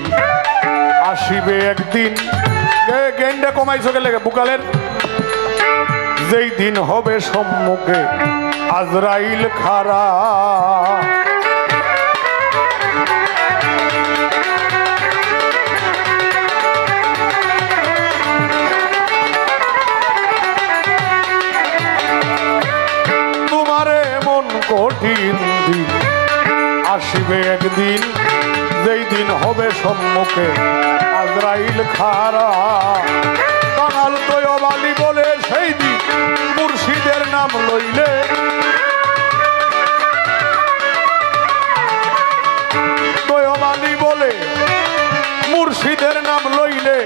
আসিবে একদিন। গেন্ডে কমাইছো গেলে বুকালের, যেই দিন হবে সম্মুখে আজরাইল খারা। তোমারে মন কঠিন দিন আসিবে একদিন যেই দিন হবে সম্মুখে আজরাইল খারা কাঙাল দয়াবালি বলে সেই দিন মুর্শিদের নাম লইলে দয়াবালি বলে মুর্শিদের নাম লইলে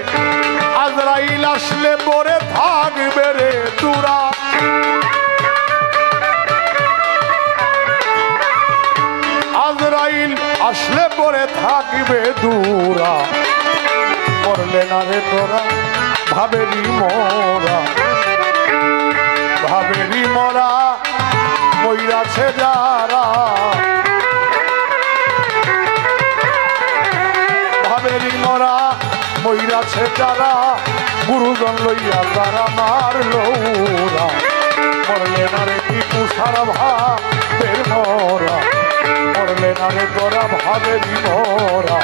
আজরাইল আসলে পরে থাকবে রে তুরা আজরাইল আসলে পরে থাকবে দূরা করলে না রে তোরা ভাবেরি মরা ভাবেরি মরা মইরাছে যারা ভাবেরি মরা মইরাছে যারা গুরুজন লইয়া তারা মারল ওরা করলে না রে টিপু সারা ভাবের মরা করলে না রে তোরা ভাবেরি মরা